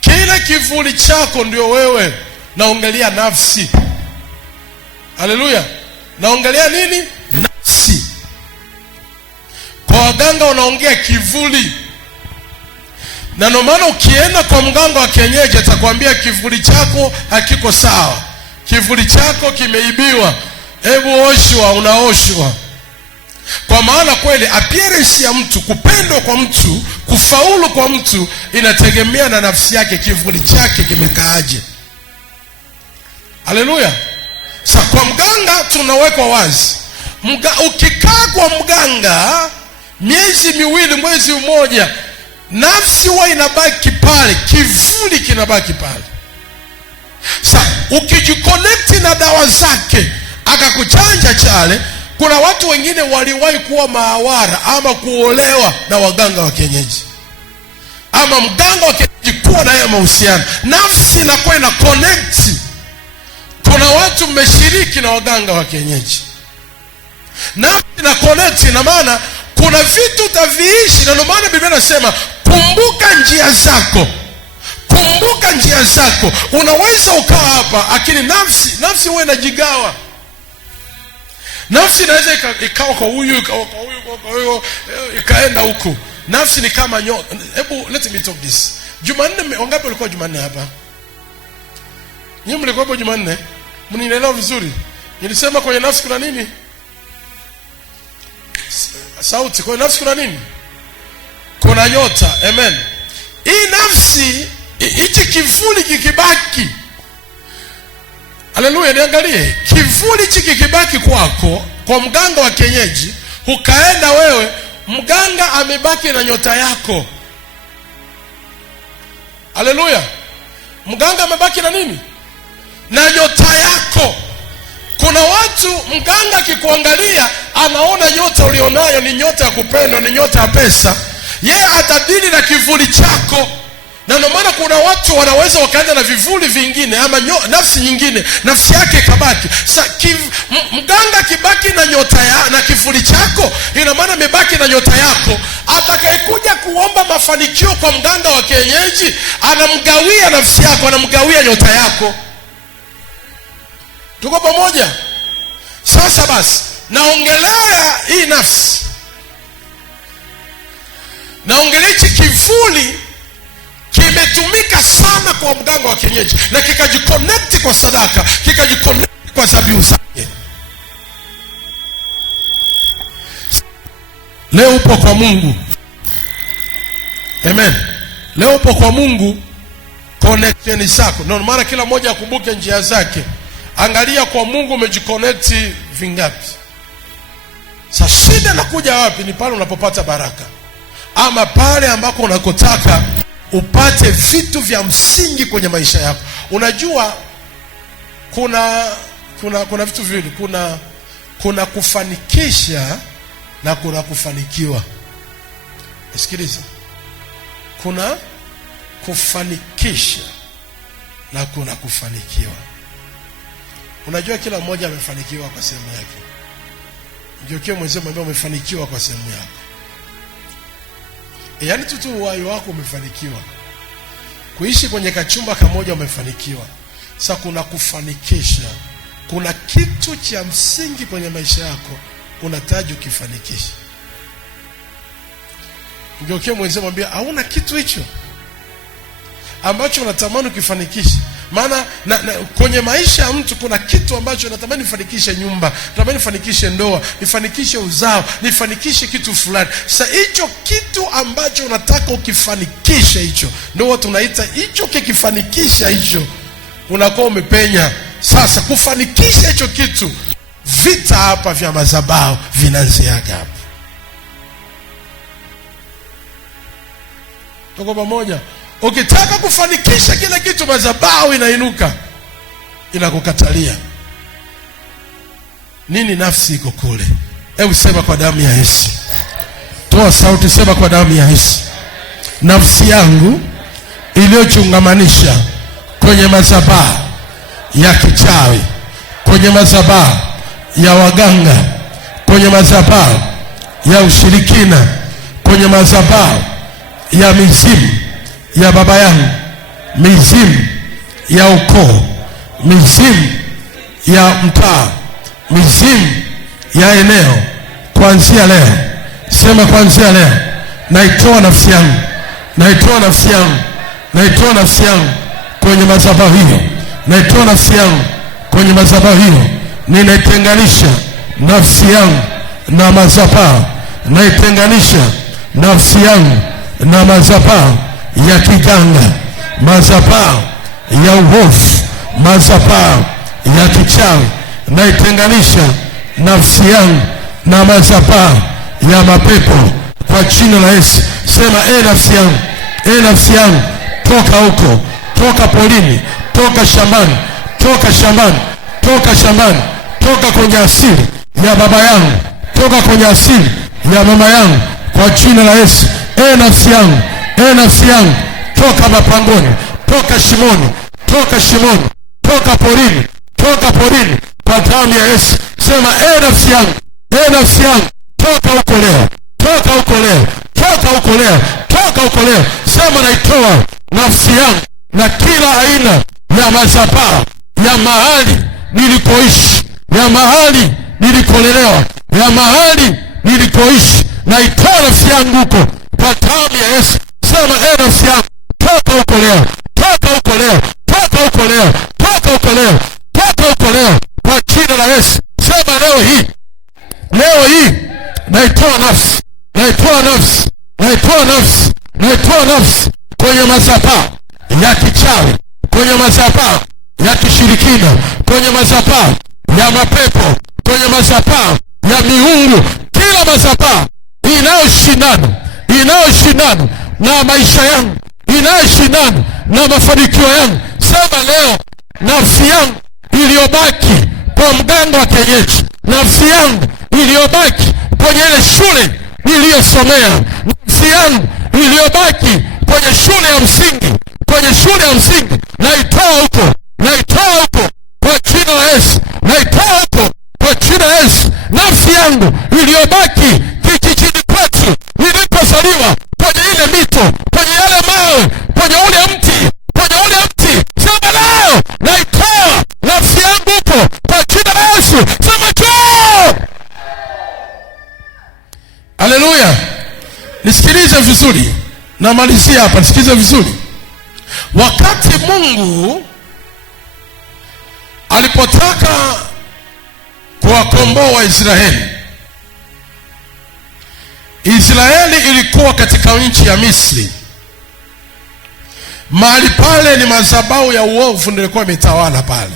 Kile kivuli chako ndio wewe. Naongelea nafsi. Haleluya. Naongelea nini? Nafsi. Kwa waganga wanaongea kivuli. Na ndio maana ukienda kwa mganga wa kienyeji atakwambia kivuli chako hakiko sawa, kivuli chako kimeibiwa, hebu oshwa. Unaoshwa. Kwa maana kweli appearance ya mtu, kupendwa kwa mtu, kufaulu kwa mtu inategemea na nafsi yake, kivuli chake kimekaaje. Haleluya. Sasa kwa mganga tunawekwa wazi. Ukikaa kwa mganga miezi 2, mwezi mmoja, nafsi huwa inabaki pale, kivuli kinabaki pale. Sasa ukijiconnect na dawa zake akakuchanja chale. Kuna watu wengine waliwahi kuwa maawara ama kuolewa na waganga wa kienyeji, ama mganga wa kienyeji kuwa na yeye mahusiano, nafsi inakuwa ina connect. Kuna watu mmeshiriki na waganga wa kienyeji, nafsi ina connect, na maana kuna vitu utaviishi. Na ndio maana Biblia inasema kumbuka njia zako, kumbuka njia zako. Unaweza ukaa hapa lakini nafsi huwa inajigawa. Nafsi inaweza ikawa kwa huyu, ikawa kwa huyu, kwa huyu, ikaenda huku. Nafsi ni kama nyota. Hebu let me talk this. Jumanne, wangapi walikuwa Jumanne hapa? Nyinyi mlikuwa hapo Jumanne? Mnielewa vizuri? Nilisema kwenye nafsi kuna nini? Sauti. Kwenye nafsi kuna nini? Kuna nyota. Amen. Hii nafsi, hichi kivuli kikibaki. Haleluya. Niangalie. Kivuli hichi kikibaki kwako, kwa mganga wa kienyeji, ukaenda wewe, mganga amebaki na nyota yako. Haleluya. Mganga amebaki na nini? Na nyota yako. Kuna watu mganga akikuangalia anaona nyota ulionayo ni nyota ya kupendwa, ni nyota ya pesa. Yeye atadili na kivuli chako. Na ndio maana kuna watu wanaweza wakaenda na vivuli vingine ama nafsi nyingine, nafsi yake kabaki. Mganga kibaki na nyota na kivuli chako, ina maana amebaki na nyota yako. Atakayekuja kuomba mafanikio kwa mganga wa kienyeji anamgawia nafsi yako, anamgawia nyota yako. Tuko pamoja? Sasa basi, naongelea hii nafsi, naongelea hichi kivuli kimetumika sana kwa mganga wa kienyeji na kikajiconnect kwa sadaka, kikajiconnect kwa dhabihu zake. Leo upo kwa Mungu. Amen. Leo upo kwa Mungu, connection zako. Ndio maana kila mmoja akumbuke njia zake. Angalia kwa Mungu umejiconnect vingapi. Sasa shida inakuja wapi? Ni pale unapopata baraka, ama pale ambako unakotaka upate vitu vya msingi kwenye maisha yako. Unajua kuna vitu viwili, kuna kufanikisha na kuna kufanikiwa. Sikiliza. Kuna kufanikisha na kuna kufanikiwa. Unajua kila mmoja amefanikiwa kwa sehemu yake. Ndio mwenzio mwambie umefanikiwa kwa sehemu yako. Yaani tu uhai wako umefanikiwa. Kuishi kwenye kachumba kamoja umefanikiwa. Sasa kuna kufanikisha. Kuna kitu cha msingi kwenye maisha yako unahitaji ukifanikisha. Ndio mwenzio mwambie hauna kitu hicho ambacho unatamani ukifanikisha. Maana kwenye maisha ya mtu kuna kitu ambacho natamani nifanikishe: nyumba, natamani nifanikishe ndoa, nifanikishe uzao, nifanikishe kitu fulani. Sasa hicho kitu ambacho unataka ukifanikishe, hicho ndio tunaita hicho. Kikifanikisha hicho unakuwa umepenya. Sasa kufanikisha hicho kitu, vita hapa vya madhabahu vinaanzia hapa. Tuko pamoja? Ukitaka kufanikisha kila kitu, madhabahu inainuka, inakukatalia. Nini? Nafsi iko kule. Hebu sema kwa damu ya Yesu. Toa sauti, sema kwa damu ya Yesu. Nafsi yangu iliyochungamanisha kwenye madhabahu ya kichawi, kwenye madhabahu ya waganga, kwenye madhabahu ya ushirikina, kwenye madhabahu ya mizimu ya baba yangu, mizimu ya ukoo, mizimu ya mtaa, mizimu ya eneo, kuanzia leo, sema kuanzia leo, naitoa nafsi yangu, naitoa nafsi yangu, naitoa nafsi yangu kwenye madhabahu hiyo, naitoa nafsi yangu kwenye madhabahu hiyo. Ninaitenganisha nafsi yangu na madhabahu, naitenganisha nafsi yangu na madhabahu ya kiganga, madhabahu ya uovu, madhabahu ya kichawi. Naitenganisha nafsi yangu na madhabahu ya mapepo kwa jina la Yesu. Sema nafsi yangu, nafsi yangu, toka huko, toka polini, toka shambani, toka shambani, toka shambani, toka kwenye asili ya baba yangu, toka kwenye asili ya mama yangu kwa jina la Yesu. Nafsi yangu, nafsi yangu, toka mapangoni, toka shimoni, toka shimoni, toka porini, toka porini kwa damu ya Yesu. Sema nafsi yangu, nafsi yangu, toka huko leo, toka huko leo, toka huko leo, toka huko leo. Sema naitoa nafsi yangu na kila aina ya madhabahu ya mahali nilikoishi, ya mahali nilikolelewa, ya mahali nilikoishi. Naitoa nafsi yangu huko kwa damu ya Yesu. Sema nafsi yangu, toka huko leo, toka huko leo, toka huko leo, toka huko leo, toka huko leo kwa jina la Yesu. Sema leo hii, leo hii naitoa nafsi, naitoa nafsi, naitoa nafsi, naitoa nafsi kwenye madhabahu ya kichawi, kwenye madhabahu ya kishirikina, kwenye madhabahu ya mapepo, kwenye madhabahu ya miungu, kila madhabahu inayoshindana, inayoshindana na maisha yangu, inayoshindana na mafanikio yangu. Sema leo nafsi yangu iliyobaki kwa mganga wa kienyeji, nafsi yangu iliyobaki kwenye ile shule niliyosomea, nafsi yangu iliyobaki kwenye shule ya msingi, kwenye shule ya msingi, naitoa huko, naitoa huko kwa jina la Yesu, naitoa huko kwa jina la Yesu. Nafsi yangu iliyobaki kijijini kwetu nilipozaliwa, kwenye ile mito, kwenye yale mawe, kwenye ule mti, kwenye ule mti. Sema leo naitoa nafsi yangu huko kwa jina la Yesu. Sema joo. Haleluya. Nisikilize vizuri, namalizia hapa, nisikilize vizuri. Wakati Mungu alipotaka kuwakomboa Waisraeli, Israeli ilikuwa katika nchi ya Misri. Mahali pale ni madhabahu ya uovu ndio ilikuwa imetawala pale,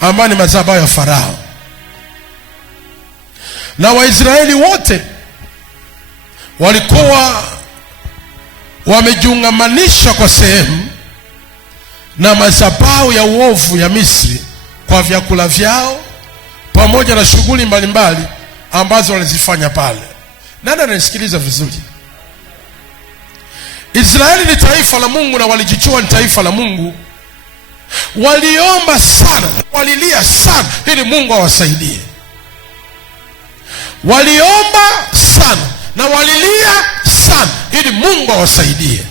ambayo ni madhabahu ya Farao. Na Waisraeli wote walikuwa wamejiungamanisha kwa sehemu na madhabahu ya uovu ya Misri kwa vyakula vyao pamoja na shughuli mbalimbali ambazo walizifanya pale. Nani anasikiliza vizuri? Israeli ni taifa la Mungu na walijichua ni taifa la Mungu. Waliomba sana, walilia sana ili Mungu awasaidie. Waliomba sana na walilia sana ili Mungu awasaidie.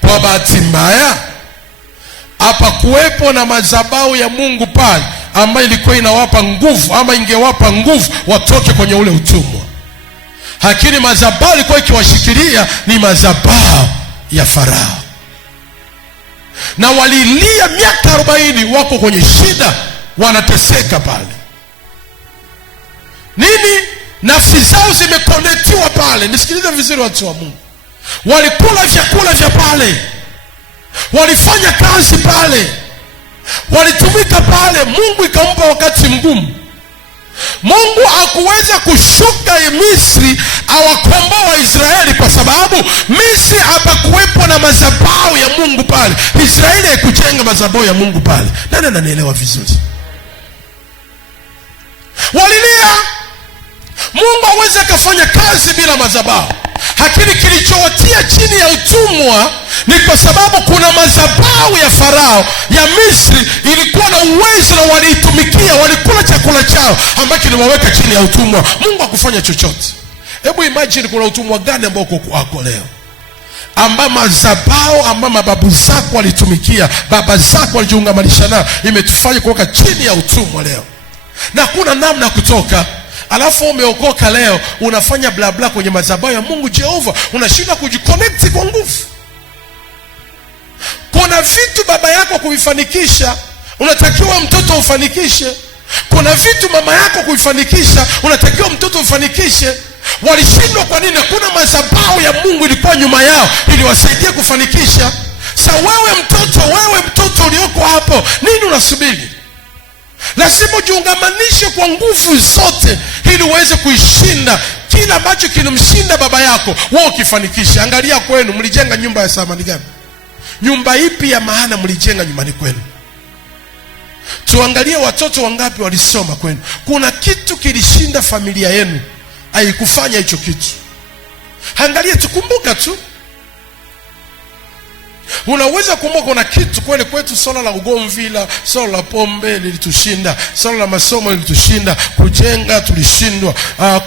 Kwa bahati mbaya, hapa kuwepo na madhabahu ya Mungu pale ambayo ilikuwa inawapa nguvu, ama ingewapa nguvu watoke kwenye ule utumwa. Lakini madhabahu ilikuwa ikiwashikilia ni madhabahu ya Farao. Na walilia miaka 40 wako kwenye shida, wanateseka pale. Nini? Nafsi zao zimekonektiwa pale. Nisikilize vizuri watu wa Mungu. Walikula vyakula vya pale, walifanya kazi pale, walitumika pale. Mungu ikampa wakati mgumu. Mungu hakuweza kushuka Misri awakomboa Israeli kwa sababu Misri hapakuwepo na madhabahu ya Mungu pale. Israeli haikujenga madhabahu ya Mungu pale. Nani ananielewa vizuri? Walilia Mungu hawezi akafanya kazi bila madhabahu. Lakini kilichowatia chini ya utumwa ni kwa sababu kuna madhabahu ya Farao ya Misri ilikuwa na uwezo, na waliitumikia, walikula chakula chao ambacho kiliwaweka chini ya utumwa. Mungu hakufanya chochote. Hebu imagine kuna utumwa gani ambao uko leo, ambao madhabahu ambao mababu zako walitumikia, baba zako walijiungamanisha nao, imetufanya kuweka chini ya utumwa leo na kuna namna kutoka. Alafu umeokoka leo, unafanya bla bla kwenye madhabahu ya Mungu Jehova, unashinda kujiconnect kwa nguvu. Kuna vitu baba yako kuvifanikisha, unatakiwa mtoto ufanikishe. Kuna vitu mama yako kuvifanikisha, unatakiwa mtoto ufanikishe. Walishindwa kwa nini? Kuna madhabahu ya Mungu ilikuwa nyuma yao ili wasaidie kufanikisha. Sasa wewe mtoto ulioko hapo, nini unasubiri? Lazima ujiungamanishe kwa nguvu zote ili uweze kuishinda kila ambacho kinamshinda baba yako, wewe ukifanikisha. Angalia kwenu, mlijenga nyumba ya samani gani? Nyumba ipi ya maana mlijenga nyumbani kwenu? Tuangalie watoto wangapi walisoma kwenu. Kuna kitu kilishinda familia yenu, haikufanya hicho kitu. Angalia, tukumbuka tu. Unaweza kumbuka kuna kitu kweli kwetu, swala la ugomvi, swala la pombe lilitushinda, swala la masomo lilitushinda, kujenga tulishindwa,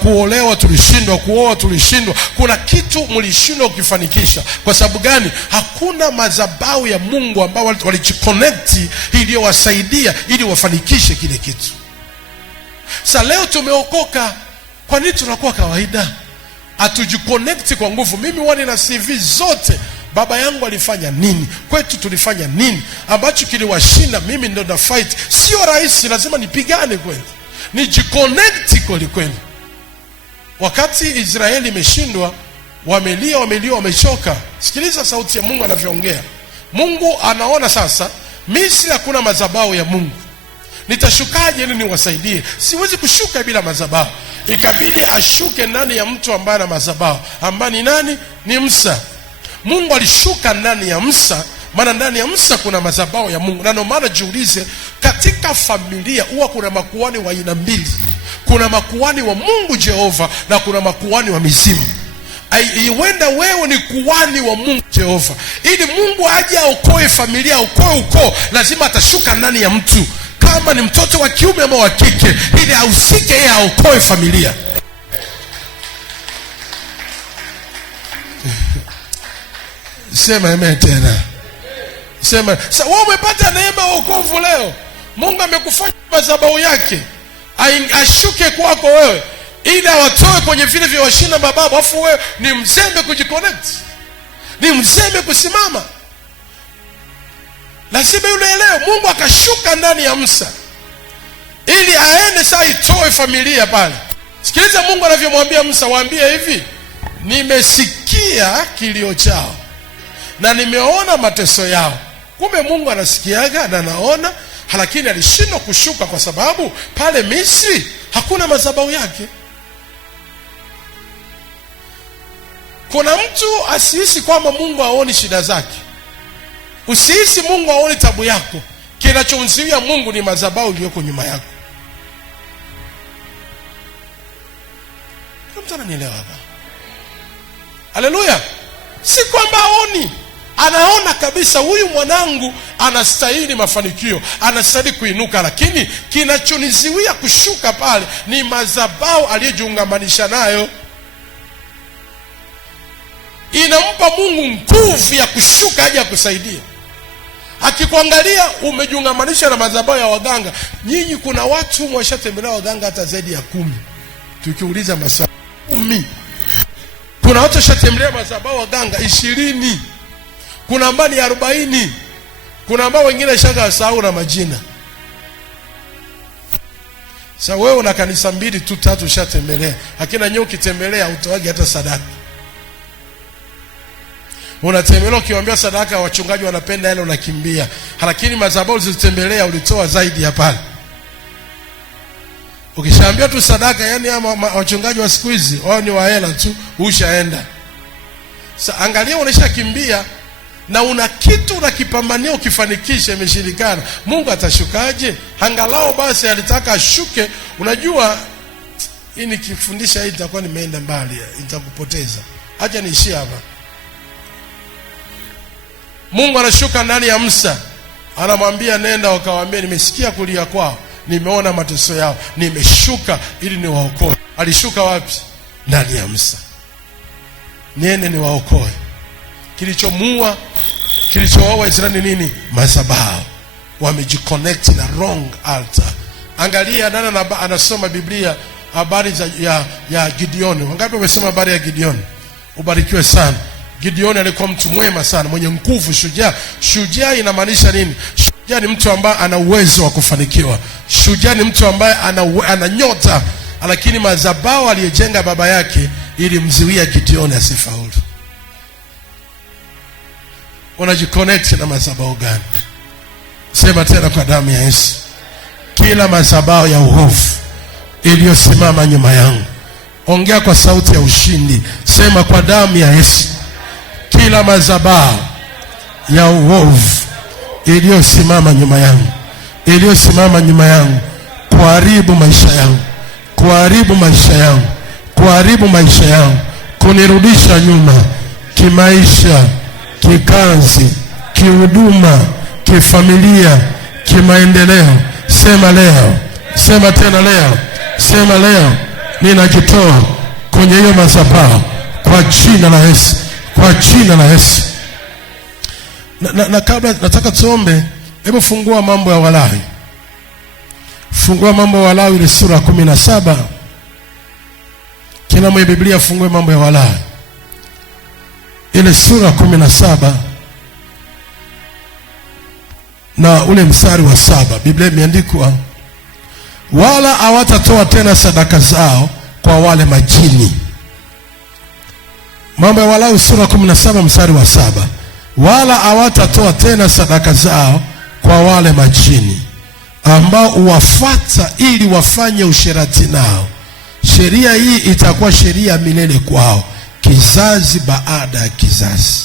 kuolewa tulishindwa, kuoa tulishindwa. Kuna kitu mlishindwa kukifanikisha. Kwa sababu gani? Hakuna madhabahu ya Mungu ambao walijiconnect ili wasaidia ili wafanikishe kile kitu. Sasa leo tumeokoka, kwa nini tunakuwa kawaida? Hatujiconnect kwa nguvu. Mimi wani na CV zote, baba yangu alifanya nini, kwetu tulifanya nini ambacho kiliwashinda. Mimi ndo na fight. Sio rahisi, lazima nipigane kweli, nijiconnect kweli kweli. Wakati Israeli imeshindwa, wamelia, wamechoka. Sikiliza sauti ya Mungu anavyoongea. Mungu anaona sasa Misri hakuna madhabahu ya Mungu. Nitashukaje ili niwasaidie? Siwezi kushuka bila madhabahu. Ikabidi ashuke ndani ya mtu ambaye ana madhabahu, ambaye ni nani? Ni Musa. Mungu alishuka ndani ya Musa, maana ndani ya Musa kuna madhabahu ya Mungu. Na ndio maana jiulize, katika familia huwa kuna makuhani wa aina mbili. Kuna makuhani wa Mungu Jehova na kuna makuhani wa mizimu. Iwenda wewe ni kuhani wa Mungu Jehova, ili Mungu aje aokoe familia, aokoe ukoo, lazima atashuka ndani ya mtu, kama ni mtoto wa kiume ama wa kike, ili ahusike yeye aokoe familia. Sema amen tena. Sema, sasa wewe umepata neema ya wokovu leo. Mungu amekufanya madhabahu yake ashuke kwako wewe, ili awatoe kwenye vile vya washinda mababu. Afu wewe ni mzembe kujiconnect, ni mzembe kusimama. Lazima yule leo Mungu akashuka ndani ya Musa ili aende sasa itoe familia pale. Sikiliza Mungu anavyomwambia Musa, waambie hivi, nimesikia kilio chao na nimeona mateso yao. Kumbe Mungu anasikiaga na anaona, lakini alishindwa kushuka kwa sababu pale Misri hakuna madhabahu yake. Kuna mtu asihisi kwamba Mungu haoni shida zake. Usihisi Mungu haoni tabu yako. Kinachomzuia Mungu ni madhabahu iliyoko nyuma yako. Mtu ananielewa hapa? Haleluya. Si kwamba haoni, anaona kabisa huyu mwanangu anastahili mafanikio, anastahili kuinuka, lakini kinachonizuia kushuka pale ni madhabahu aliyejiungamanisha nayo. Inampa Mungu nguvu ya kushuka aje akusaidia. Akikuangalia umejiungamanisha na madhabahu ya waganga. Nyinyi kuna watu mwashatembelea waganga hata zaidi ya 10. Tukiuliza maswali 10. Kuna watu washatembelea madhabahu waganga 20. Kuna ambao ni 40. Kuna ambao wengine shaka sahau na majina. Sasa wewe una kanisa 2 tu 3 ushatembelea. Hakina nyoka ukitembelea utoaje hata sadaka. Unatembelea ukiwaambia sadaka wachungaji wanapenda yale unakimbia. Lakini madhabahu zilitembelea ulitoa zaidi ya pale. Ukishaambia tu sadaka, yani wachungaji wa siku hizi wao ni wahela tu, ushaenda. Sasa angalia unashakimbia na una kitu unakipambania, ukifanikisha imeshirikana. Mungu atashukaje? Angalau basi alitaka ashuke. Unajua hii nikifundisha hii itakuwa nimeenda mbali, nitakupoteza. Acha niishie hapa. Mungu anashuka ndani ya Musa, anamwambia nenda wakawaambia nimesikia kulia kwao, nimeona mateso yao, nimeshuka ili niwaokoe. Alishuka wapi? Ndani ya Musa. Niende niwaokoe. Kilichomuua, kilichowaua Israeli nini? Madhabahu. Wamejiconnect na wrong altar. Angalia nani anasoma Biblia habari ya Gideoni. Wangapi wamesoma habari ya Gideoni? Ubarikiwe sana. Gideoni alikuwa mtu mwema sana, mwenye nguvu, shujaa. Shujaa inamaanisha nini? Shujaa ni mtu ambaye ana uwezo wa kufanikiwa. Shujaa ni mtu ambaye ana nyota, lakini madhabahu aliyejenga baba yake ili mziwia Gideoni asifaulu. Unajiconnect na madhabahu gani? Sema tena kwa damu ya Yesu. Kila madhabahu ya uovu iliyosimama nyuma yangu. Ongea kwa sauti ya ushindi. Sema kwa damu ya Yesu. Kila madhabahu ya uovu iliyosimama nyuma yangu, iliyosimama nyuma yangu kuharibu maisha yangu, kuharibu maisha yangu, kuharibu maisha yangu, kunirudisha nyuma kimaisha, kikazi, kihuduma, kifamilia, kimaendeleo. Sema leo, sema tena leo, sema leo ninajitoa kwenye hiyo madhabahu kwa jina la Yesu, kwa jina la Yesu. Na kabla nataka tuombe, hebu fungua Mambo ya Walawi. Fungua Mambo ya Walawi ile sura 17. Kila mwenye Biblia fungue Mambo ya Walawi ile sura 17 na ule mstari wa 7. Biblia imeandikwa, wala hawatatoa tena sadaka zao kwa wale majini. Mambo ya Walawi sura 17 mstari wa 7. Wala hawatatoa tena sadaka zao kwa wale majini ambao uwafuata ili wafanye usherati nao. Sheria hii itakuwa sheria milele kwao, kizazi baada ya kizazi.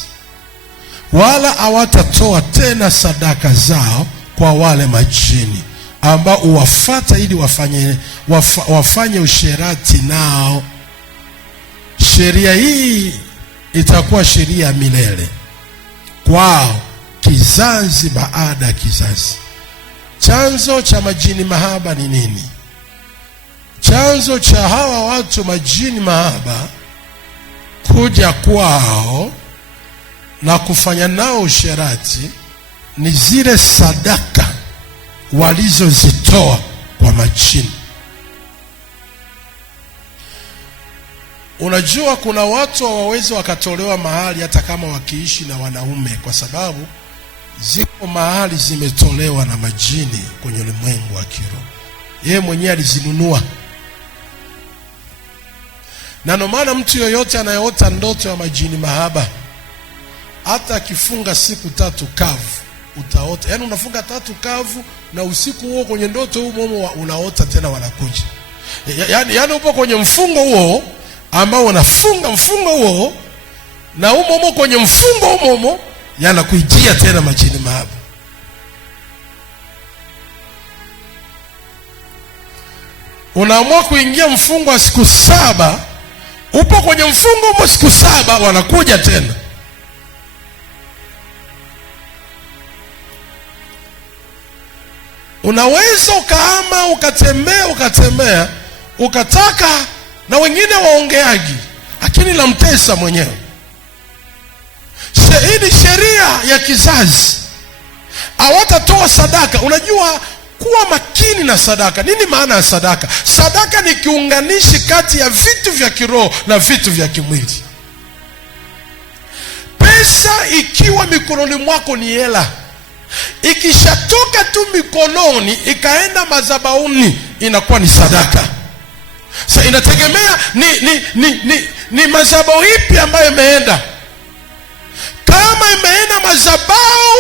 Wala hawatatoa tena sadaka zao kwa wale majini ambao uwafuata ili wafanye usherati nao. Sheria hii itakuwa sheria milele kwao, kizazi baada ya kizazi. Chanzo cha majini mahaba ni nini? Chanzo cha hawa watu majini mahaba kuja kwao na kufanya nao usherati ni zile sadaka walizozitoa kwa majini. Unajua kuna watu hawawezi wakatolewa mahali hata kama wakiishi na wanaume, kwa sababu Ziko mahali zimetolewa na majini kwenye ulimwengu wa kiroho. Yeye mwenyewe alizinunua. Na ndio maana mtu yoyote anayeota ndoto ya majini mahaba, hata akifunga siku 3 kavu utaota. Yaani unafunga 3 kavu na usiku huo kwenye ndoto huo unaota tena wanakuja. Yaani upo kwenye mfungo huo ambao unafunga mfungo huo, na umo kwenye mfungo umo yanakuijia tena majini mahaba. Unaamua kuingia mfungo wa siku 7, upo kwenye mfungo umo siku 7 wanakuja tena. Unaweza ukahama ukatembea ukataka na wengine waongeaji, lakini la mtesa mwenyewe. Hii ni sheria ya kizazi. Hawatatoa sadaka. Unajua, kuwa makini na sadaka. Nini maana ya sadaka? Sadaka ni kiunganishi kati ya vitu vya kiroho na vitu vya kimwili. Pesa ikiwa mikononi mwako ni hela. Ikishatoka tu mikononi ikaenda madhabahuni inakuwa ni sadaka. Sasa inategemea ni madhabahu ipi ambayo imeenda. Kama imeenda madhabahu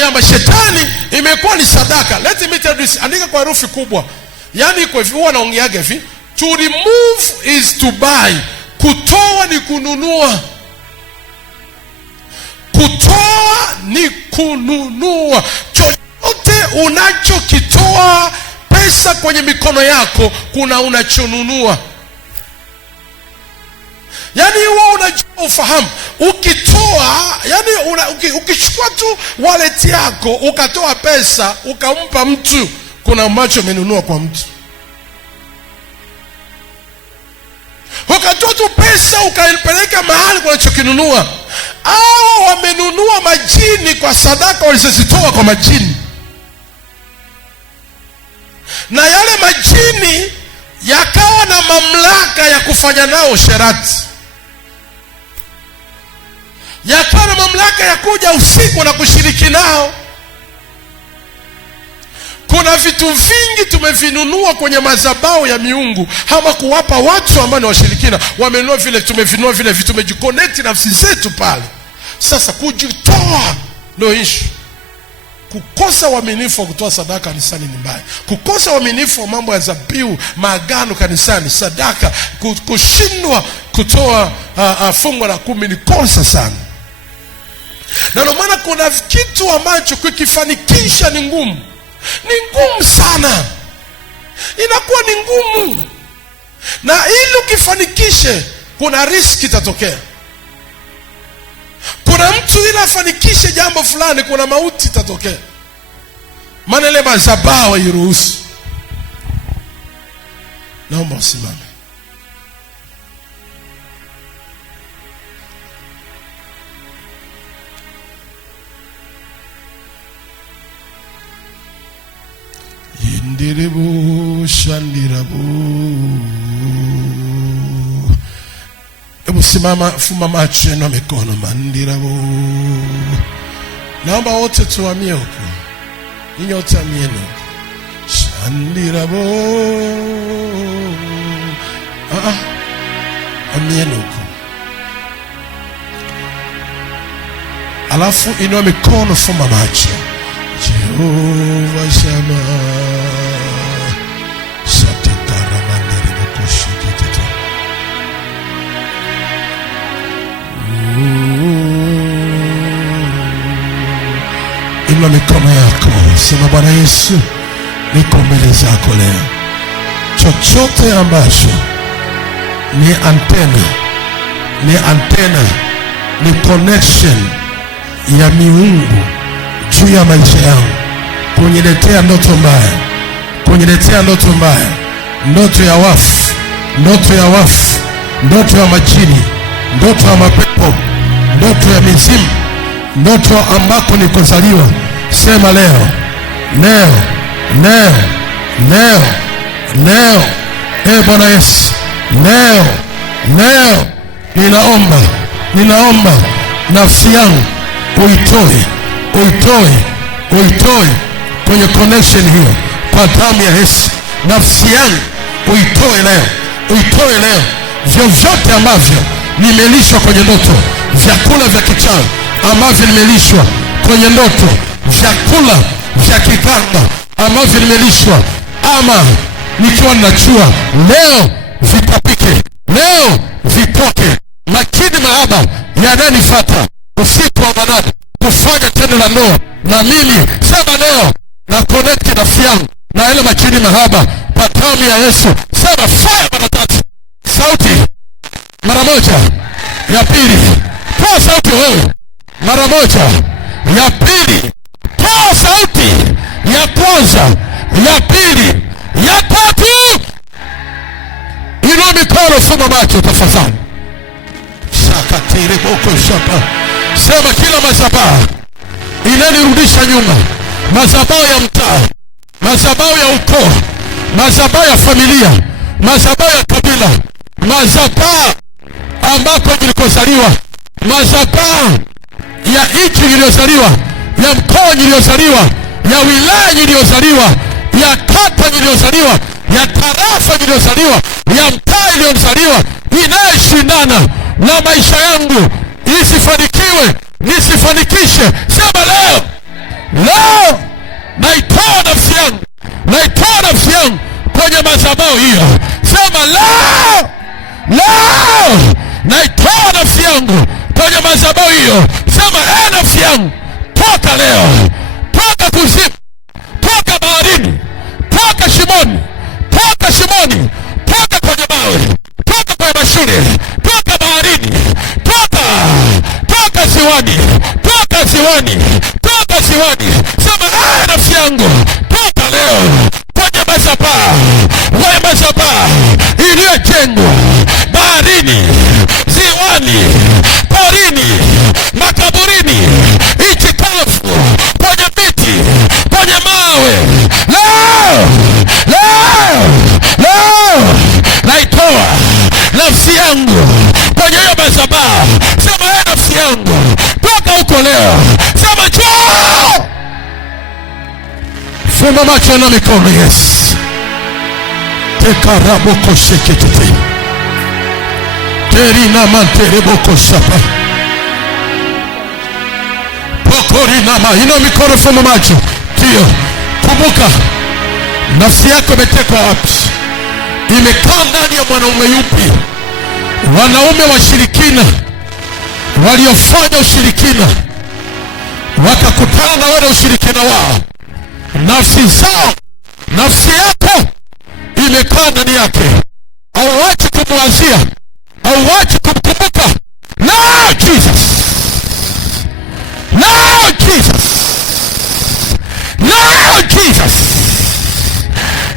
ya mashetani imekuwa ni sadaka. Let me tell you this, andika kwa herufi kubwa. Yaani kwa hivyo huwa naongeaga hivi, to remove is to buy. Kutoa ni kununua. Kutoa ni kununua. Chochote unachokitoa pesa kwenye mikono yako, kuna unachonunua. Yaani wewe unajua, ufahamu, ukitoa, yaani ukichukua tu wallet yako ukatoa pesa ukampa mtu, kuna ambacho umenunua kwa mtu. Ukatoa tu pesa ukaipeleka mahali unachokinunua. Hao wamenunua majini kwa sadaka walizozitoa kwa majini. Na yale majini yakawa na mamlaka ya kufanya nao sherati. Yakawa na mamlaka ya kuja usiku na kushiriki nao. Kuna vitu vingi tumevinunua kwenye madhabahu ya miungu, ama kuwapa watu ambao ni washirikina. Wamenunua vile, tumevinunua vile vitu, tumejiconnect nafsi zetu pale. Sasa kujitoa ndio issue. Kukosa uaminifu wa kutoa sadaka kanisani ni mbaya. Kukosa uaminifu wa mambo ya dhabihu, maagano kanisani, sadaka, kushindwa kutoa fungu la 10 ni kosa sana. Na ndio maana kuna kitu ambacho kukifanikisha ni ngumu. Ni ngumu sana. Inakuwa ni ngumu. Na ili ukifanikishe kuna riski itatokea. Kuna mtu ili afanikishe jambo fulani kuna mauti itatokea. Maana ile madhabahu hairuhusu. Naomba usimame. Indirebo shandirabu. Hebu simama, fumba macho na mikono. Mandirabu. Naomba wote tuamie huko. Ninyi wote amieni. Shandirabu. Amieni huko. Alafu inua mikono, fumba macho. Jehova Shama. Inua mikono yako, sema Bwana Yesu, niko mbele zako leo. Chochote ambacho ni antena, ni connection ya miungu juu ya maisha yangu, kuniletea ndoto mbaya, ndoto ya wafu, ndoto ya majini, ndoto ya mapepo, ndoto ya mizimu, ndoto ambako nikozaliwa. Sema leo. Bwana Yesu, leo ninaomba nafsi yangu uitoe uitoe kwenye connection hiyo kwa damu ya Yesu. Nafsi yangu uitoe leo, vyovyote ambavyo nimelishwa kwenye ndoto, vyakula vya kichawi ambavyo nimelishwa kwenye ndoto, vyakula vya kiganga ambavyo nimelishwa ama nikiwa ninachua, leo vitapike, leo vipoke. Makini mahaba yananifuata usiku wa manane kufanya tendo la ndoa na mimi, sema leo na connect nafsi yangu na ile makini mahaba kwa damu ya Yesu. Sema fire mara 3, sauti mara moja, ya pili toa sauti wewe, mara moja, ya pili toa sauti, ya kwanza, ya pili, ya tatu. Inua mikono, fumba macho tafadhali. Shakatire boko shapa. Sema kila madhabahu inanirudisha nyuma, madhabahu ya mtaa, madhabahu ya ukoo, madhabahu ya familia, madhabahu ya kabila, madhabahu ambako nilikozaliwa, madhabahu ya nchi niliyozaliwa, ya mkoa niliyozaliwa, ya wilaya niliyozaliwa, ya kata niliyozaliwa, ya tarafa niliyozaliwa, ya mtaa niliyozaliwa, inayoshindana na maisha yangu isifanikiwe, nisifanikishe. Sema leo naitoa nafsi yangu kwenye madhabahu hiyo. Sema leo naitoa nafsi yangu kwenye madhabahu hiyo. Sema nafsi yangu, toka leo, toka kuzimu, toka baharini, toka shimoni, toka kwenye mawe, toka kwenye mashule, toka baharini, toka ziwani. Sema nafsi yangu, toka leo kwenye madhabahu iliyojengwa baharini, ziwani, porini, makaburini, nchi kavu, kwenye miti, kwenye mawe. Leo naitoa nafsi yangu kwenye hiyo madhabahu. Sema nafsi yangu, toka huko leo. Sema njoo. Fumba macho na mikono. Yes. Tekaraboko sheketete. Terina mantereboko shapa. Pokorina ma. Ina mikono, fumba macho. Tio. Kumbuka, nafsi yako imetekwa wapi? Imekaa ndani ya mwanaume yupi? Wanaume washirikina waliofanya ushirikina wakakutana na wewe ushirikina wao. Nafsi yako imekaa ndani yake. Hauachi kumwazia, hauachi kumkumbuka.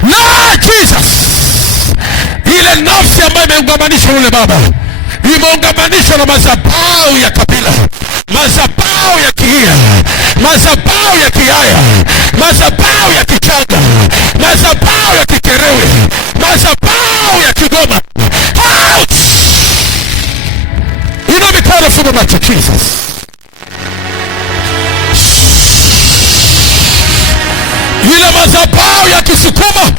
Lord Jesus, ile nafsi ambayo imeungamanishwa na yule baba, imeungamanishwa na madhabahu ya kabila, madhabahu ya Kihia, madhabahu ya Kihaya, madhabahu ya Kichaga, madhabahu ya Kikerewe, madhabahu ya Kigoma. Out! Ina mikono, fumba macho. Jesus, ile madhabahu ya Kisukuma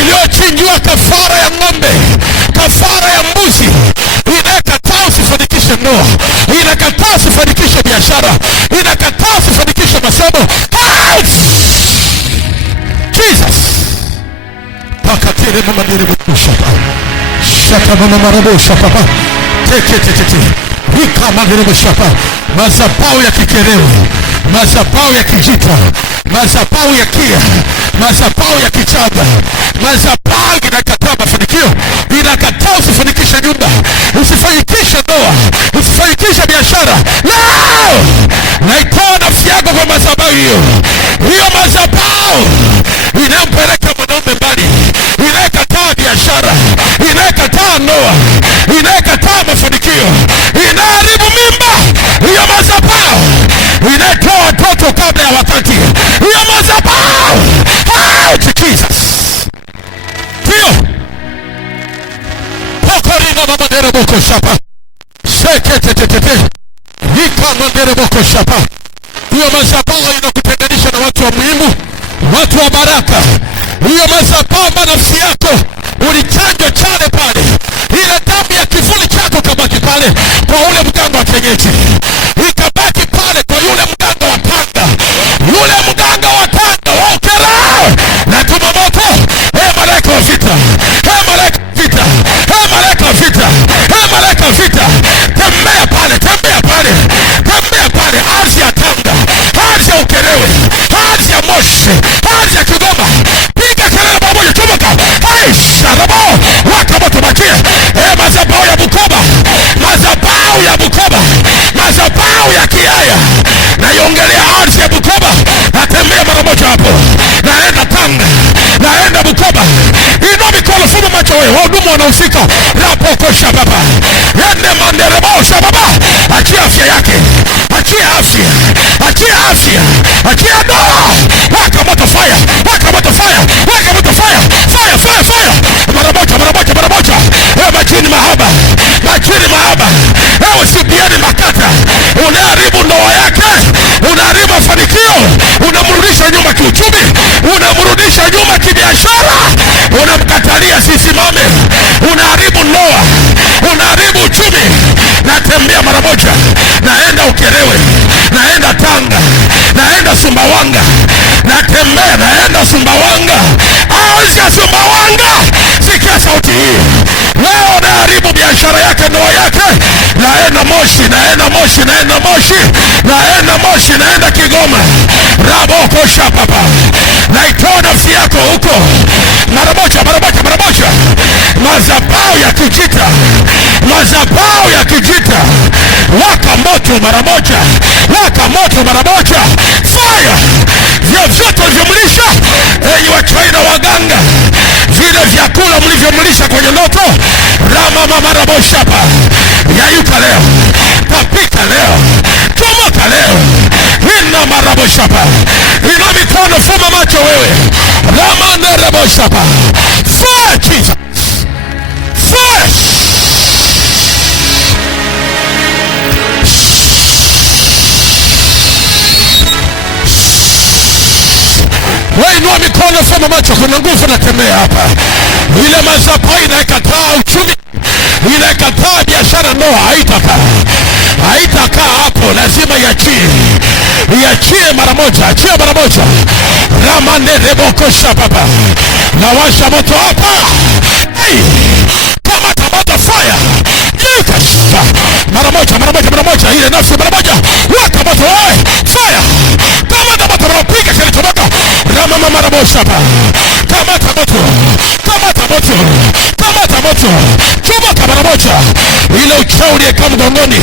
iliyochinjiwa kafara ya ng'ombe, kafara ya mbuzi, inakataa usifanikishe ndoa, inakataa usifanikishe biashara, inakataa usifanikishe masomo. Jesus, pakatire mama dire bushapa shaka mama marabo shapa tete wika madire bushapa. Madhabahu ya Kikerewe, madhabahu ya Kijita, madhabahu ya Kia, madhabahu ya Kichaga, madhabahu inakataa mafanikio, inakataa usifanikishe nyumba, usifanikishe ndoa, usifanikishe biashara. Leo naitoa nafsi yako kwa madhabahu hiyo. Hiyo madhabahu inampeleka mwanaume mbali, inakataa biashara, inakataa ndoa, inakataa mafanikio, inaharibu mimba. Hiyo madhabahu inatoa watoto kabla ya wakati. Hiyo madhabahu, Jesus, ndio pokorina mama dere boko shapa sekete wika mandere boko shapa. Hiyo madhabahu moto wa baraka. Hiyo madhabahu nafsi yako ulichanjwa chale pale, ile damu ya kivuli chako kabaki pale kwa ule mganga wa kienyeji, ikabaki pale kwa yule mganga wa tanga, yule mganga wa tanga wakera na tuma moto. Malaika wa vita, malaika vita, malaika vita, malaika vita, tembea pale, tembea pale, tembea pale, ardhi ya Tanga, ardhi ya Ukerewe, ardhi ya Moshi, ardhi ya Kigoma, piga kelele pamoja, chomoka. Sharabo waka moto bakie. Madhabahu ya Bukoba, madhabahu ya Bukoba, madhabahu ya Kiaya, naiongelea ardhi ya Bukoba, natembea mara moja hapo, naenda Tanga, naenda Bukoba. Inua mikono, funga macho wewe, wahudumu wanahusika. Rapo kosha baba, ende manderebo shababa, achia afya yake, achia afya, achia afya, achia ndoa. Waka moto fire, waka moto fire, waka moto fire, fire, fire, fire. Mara moja, mara moja, mara moja. Majini mahaba, majini mahaba. Usibieni makata, unaharibu ndoa yake, unaharibu mafanikio, unamrudisha nyuma kiuchumi, unamrudisha nyuma kibiashara, unamkatalia sisimame, unaharibu ndoa, unaharibu uchumi. Natembea mara moja, naenda Ukerewe, naenda Tanga, naenda Sumbawanga, natembea, naenda Sumbawanga, Asia Sumbawanga. Sikia sauti hii, leo naharibu biashara yake, ndoa yake. Naenda Moshi, naenda Moshi, naenda Moshi, naenda Moshi, naenda Kigoma. Rabo kosha papa, naitoa nafsi yako huko mara moja, mara moja, mara moja. Madhabahu ya kijita, madhabahu ya kijita, waka moto mara moja, waka moto mara moja. Fire vyovyote ulivyomlisha, enyi wa China waganga, vile vyakula mlivyomlisha kwenye ndoto, rama mara moja hapa, yayuka leo, tapika leo, chomoka leo. Ina mara moja hapa, ina mikono, fuma macho wewe, rama mara moja hapa. Fire Jesus, fire. Inua mikono, fuma macho, kuna nguvu natembea hapa. Ile madhabahu inakataa uchumi, inakataa biashara, ndoa haitakaa, haitakaa hapo, lazima iachie, iachie mara moja, achie mara moja. Ramande rebokosha baba, nawasha moto hapa. Kama tamata fire, mara moja, mara moja, mara moja. Ile nafsi mara moja, waka moto fire. Kama tamata ropiga kile tomoka, rama mara moja hapa. Kama tamoto, kama tamoto, kama tamoto, chomoka mara moja. Ile uchawi kama mgongoni,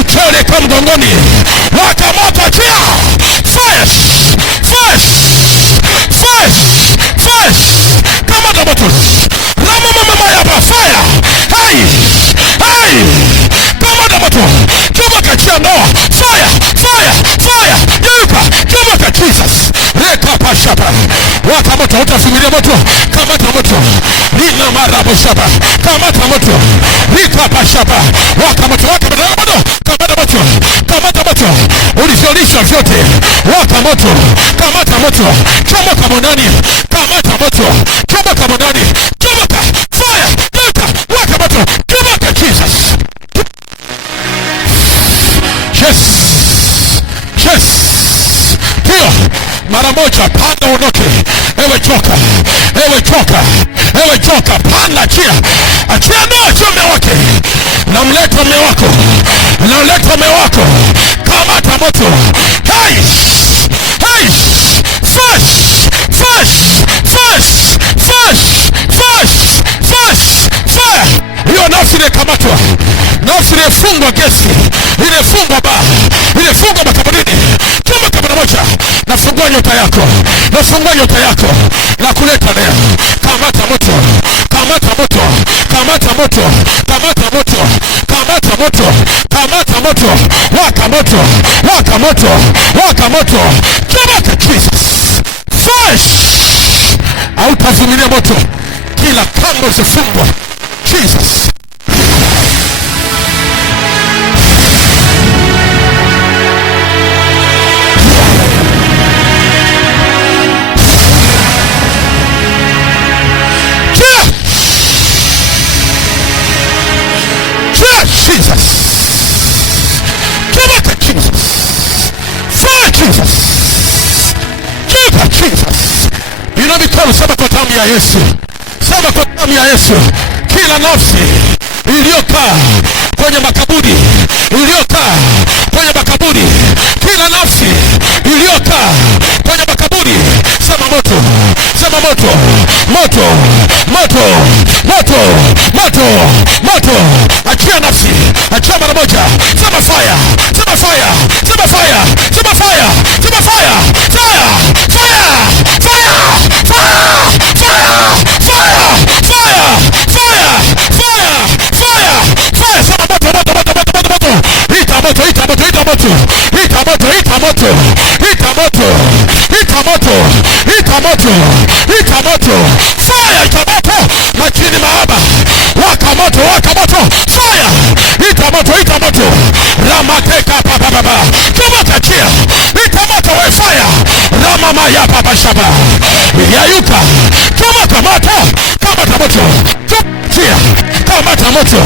uchawi kama mgongoni, waka moto, achia fire, fire, fire, fire. Kama tamoto, rama mama hapa fire. Hai, hai. Kama tamoto, chomoka, achia ndoa, fire, fire, fire. Yuka, chomoka Jesus. Reka pashapa, waka moto, utavumilia moto. Kama tamoto, nina mara moshapa, kama tamoto, rika pashapa, waka moto, waka moto, kama tamoto, kama tamoto, ulivyolisha vyote, waka moto, kama tamoto, chomoka monani, kama tamoto, chomoka monani, chomoka, fire, yuka, waka moto, chomoka Jesus. Yes, yes, pia mara moja, panda unoke. Ewe choka, ewe choka, ewe choka, panda, achia, achia ndoa, achia mume wake. Namleta mume wako, namleta mume wako, kama tamoto. Hey, hey, fresh, fresh, fresh, fresh, fresh, fresh, fire. Hiyo nafsi imekamatwa, nafsi imefungwa gesi, imefungwa baa, imefungwa makaburini. Chomoka mara moja. Nafungua nyota yako, nafungua nyota yako, na kuleta leo. Kamata moto, kamata moto, kamata moto, kamata moto, kamata moto, kamata moto, waka moto, waka moto, waka moto. Chomoka Jesus. Fresh. Hautavumilia moto, kila kamba zifungwa Jesus. Inua mikono, sema kwa damu ya Yesu. Sema kwa damu ya Yesu. Kila nafsi iliyokaa kwenye makaburi, iliyokaa kwenye makaburi, kila nafsi iliyokaa kwenye makaburi, sema moto, sema moto, moto, moto, moto, moto, moto, achia nafsi, achia mara moja, sema fire, sema fire, sema fire, sema fire, sema fire, fire, fire, fire, majini mahaba, waka moto, fire, ita moto, ramateka papa, chomaka chia, ita moto we fire, ramama ya papa shaba, yayuka, chomaka moto, kamata moto, chia, kamata moto,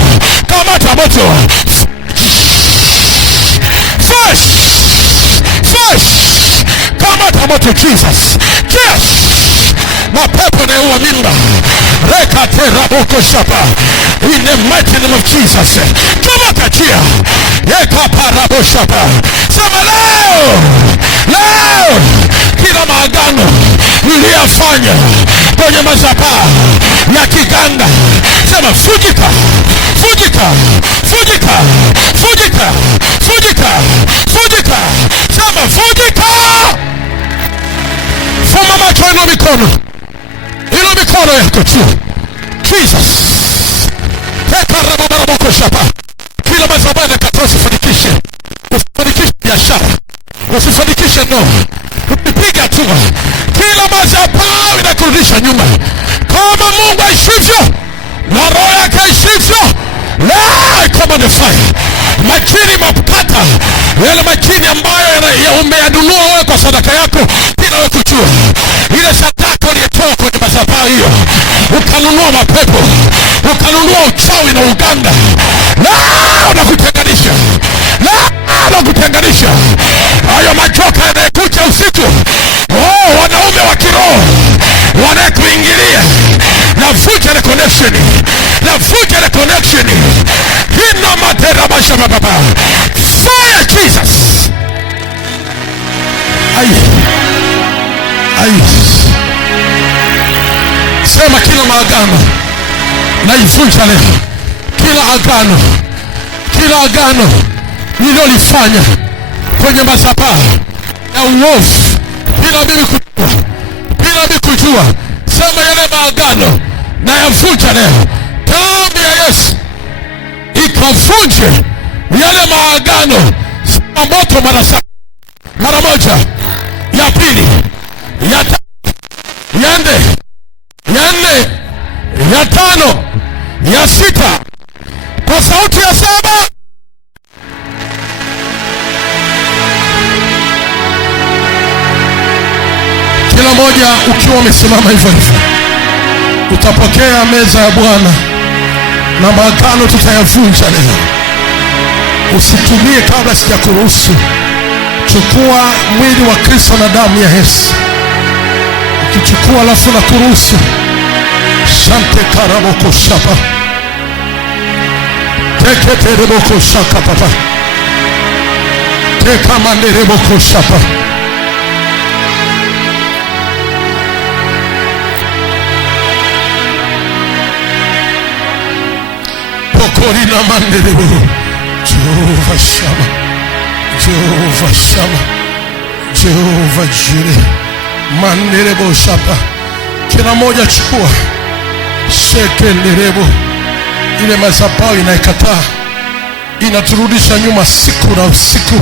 fresh, kamata moto, Jesus, mapepo na uwa mimba, reka tera boko shapa, in the mighty name of Jesus, kamata chia, yeka parabo shapa, sema leo, kila maagano niliyafanya kwenye madhabahu ya kiganga, sema fujika, sema fujika. Fuma macho, ino mikono yako tu, Jesus, teka rababaraboko shapa, kila madhabahu yakatoa, usifanikishe biashara, usifanikishe ndoa, ukipiga hatua, kila madhabahu inakurudisha nyuma. Kama Mungu aishivyo na roho yake aishivyo, leo kama ni fire, majini mapata, yale majini ambayo umeyanunua wewe kwa sadaka yako bila wewe kujua, ile sadaka uliyetoa kwenye madhabahu hiyo, ukanunua mapepo, ukanunua uchawi na uganga, leo nakutenganisha, hayo majoka yanayokuja usiku, wanaume wa kiroho wanakuingilia, navuja ile connection, hina matera bashaba baba, fire Jesus. Sema kila maagano naivunja leo, kila agano nililolifanya kwenye madhabahu ya uovu bila mimi kujua, sema yale maagano na yavunja leo, damu ya Yesu ikavunje yale maagano. Sema moto mara moja, ya pili, ya tatu, ya nne, ya tano, ya sita, kwa sauti ya saba. Kila moja ukiwa umesimama hivyo, utapokea meza ya Bwana na maagano tutayavunja leo. Usitumie kabla sijakuruhusu. Chukua mwili wa Kristo na damu ya Yesu. Ukichukua alafu na kuruhusu. Shante karaboko shapa, teke tereboko shaka papa, teka mandereboko shapa, pokorina manderebo. Jehovah Shammah, Jehovah Shammah, Jehovah Jireh, manderebo shapa. Kila moja chukua shekenderebo. Ile madhabahu inaikataa, inaturudisha nyuma siku na usiku,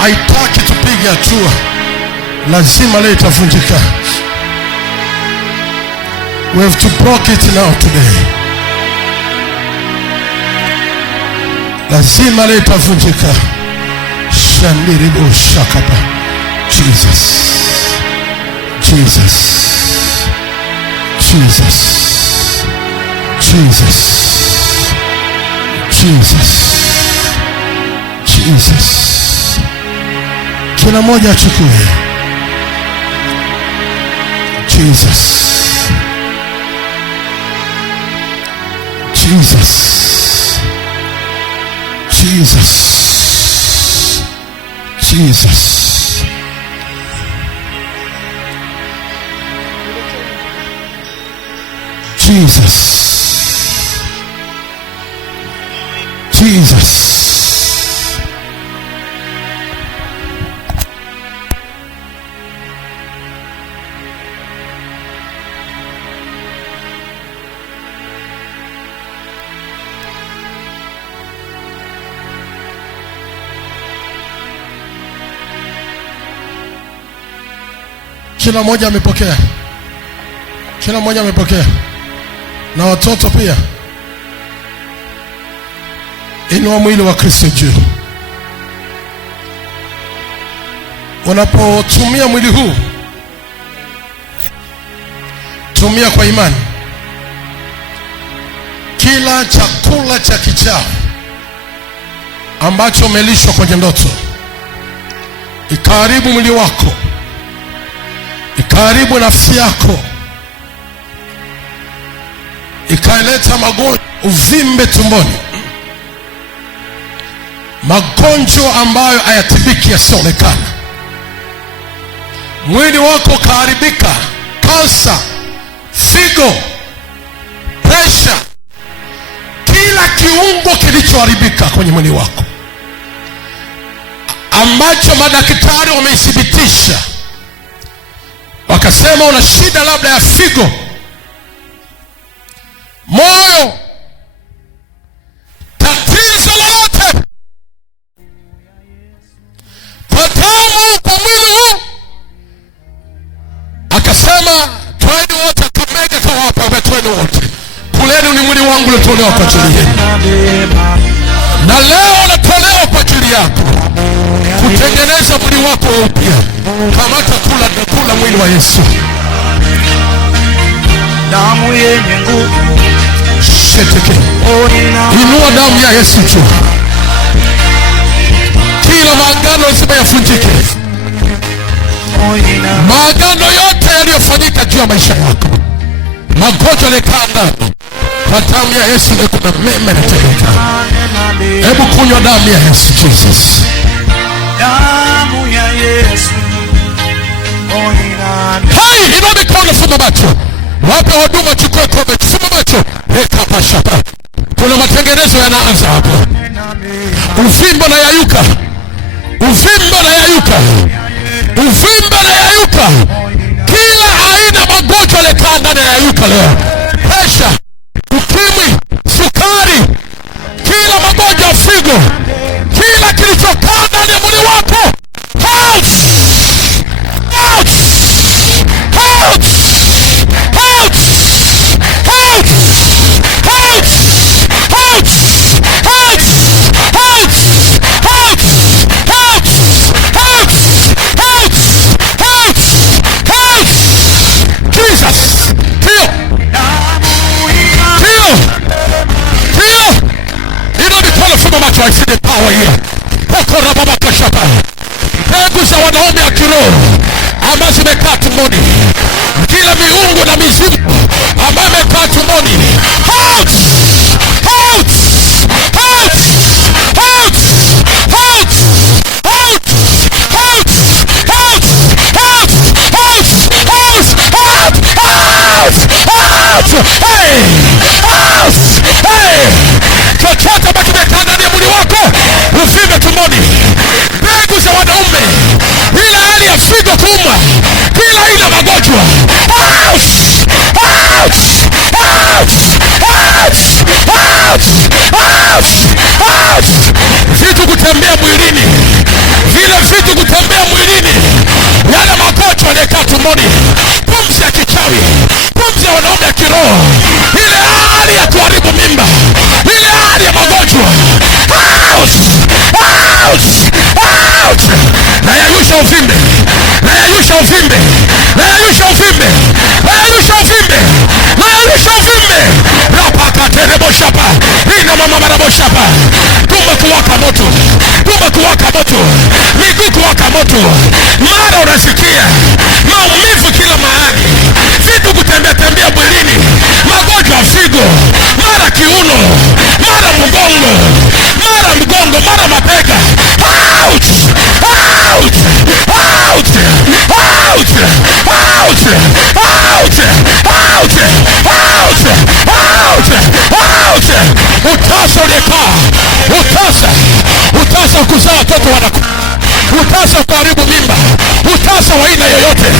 haitaki tupige hatua. Lazima leo itavunjika. We have to block it now today. Lazima leo itavunjika. Shandirebo shakapa. Jesus, Jesus, Jesus, Jesus, Jesus, Jesus. Kila moja achukue. Jesus. Jesus. Jesus. Jesus. Jesus. Jesus. Kila mmoja amepokea. Kila mmoja amepokea. Na watoto pia. Inua mwili wa Kristo juu. Unapotumia mwili huu, tumia kwa imani. Kila chakula cha kichawi ambacho umelishwa kwenye ndoto ikaharibu mwili wako, ikaharibu nafsi yako, ikaleta magonjwa, uvimbe tumboni, magonjwa ambayo hayatibiki, yasionekana, mwili wako ukaharibika, kansa, figo, presha, kila kiungo kilichoharibika kwenye mwili wako ambacho madaktari wameithibitisha, wakasema una shida labda ya figo, moyo, tatizo lote, patamu kwa mwili huu, akasema twende wote, Kamega kawapa, twende wote, kuleni ni mwili wangu uliotolewa kwa ajili yenu, na leo natolewa kwa ajili yako, kutengeneza mwili wako upya. Kamata, kula mwili wa Yesu. Damu yenye nguvu. Sheteke. Inua damu ya Yesu tu. Kila maagano lazima yafunjike. Maagano yote yaliyofanyika juu ya maisha yako, magonjwa yalikaa ndani, kwa damu ya Yesu ndio kuna mema yanatendeka. Hebu kunywa damu ya Yesu. Jesus. Damu ya Yesu. Hai, inua mikono, funga macho. Wape huduma, chukue kombe, funga macho. Weka pashapa. Kuna matengenezo yanaanza hapo. Uvimbe na yayuka. Uvimbe na yayuka. Uvimbe na yayuka. Kila aina magonjwa yalikaa ndani ya yayuka leo. Presha, ukimwi, sukari, kila magonjwa ya figo, kila kilichokaa ndani ya mwili wako, I see the power here. Pokora baba kashapa. Mbegu za wanaume ya kiroho ambazo zimekaa tumboni, kila miungu na mizimu ambayo imekaa tumboni, out! Out! Out! Out! Out! Out! Out! Out! Out! Out! Hey! Out! Hey! Chochote ambacho kimekaa ndani ya mwili wako, uvimbe tumboni, mbegu za wanaume, ile hali ya figo kuumwa, kila aina magonjwa, out! Out! Out! Out! Out! Out! Vitu kutembea mwilini, vile vitu kutembea mwilini, yale magonjwa yanakaa tumboni, pumzi ya kichawi, pumzi ya wanaume ya kiroho, ile hali ya kuharibu mimba, ile hali ya magonjwa, out! Out! Out! Na yayusha uvimbe, na yayusha uvimbe, na yayusha uvimbe, na yayusha uvimbe, na yayusha uvimbe. Rapaka terebo shapa, ina mama marabo shapa. Tumbo kuwaka moto, tumbo kuwaka moto, miguu kuwaka moto. Mara unasikia maumivu utasa uliyekaa, utasa kuzaa watoto wanaku, utasa kuharibu mimba, utasa wa aina yoyote,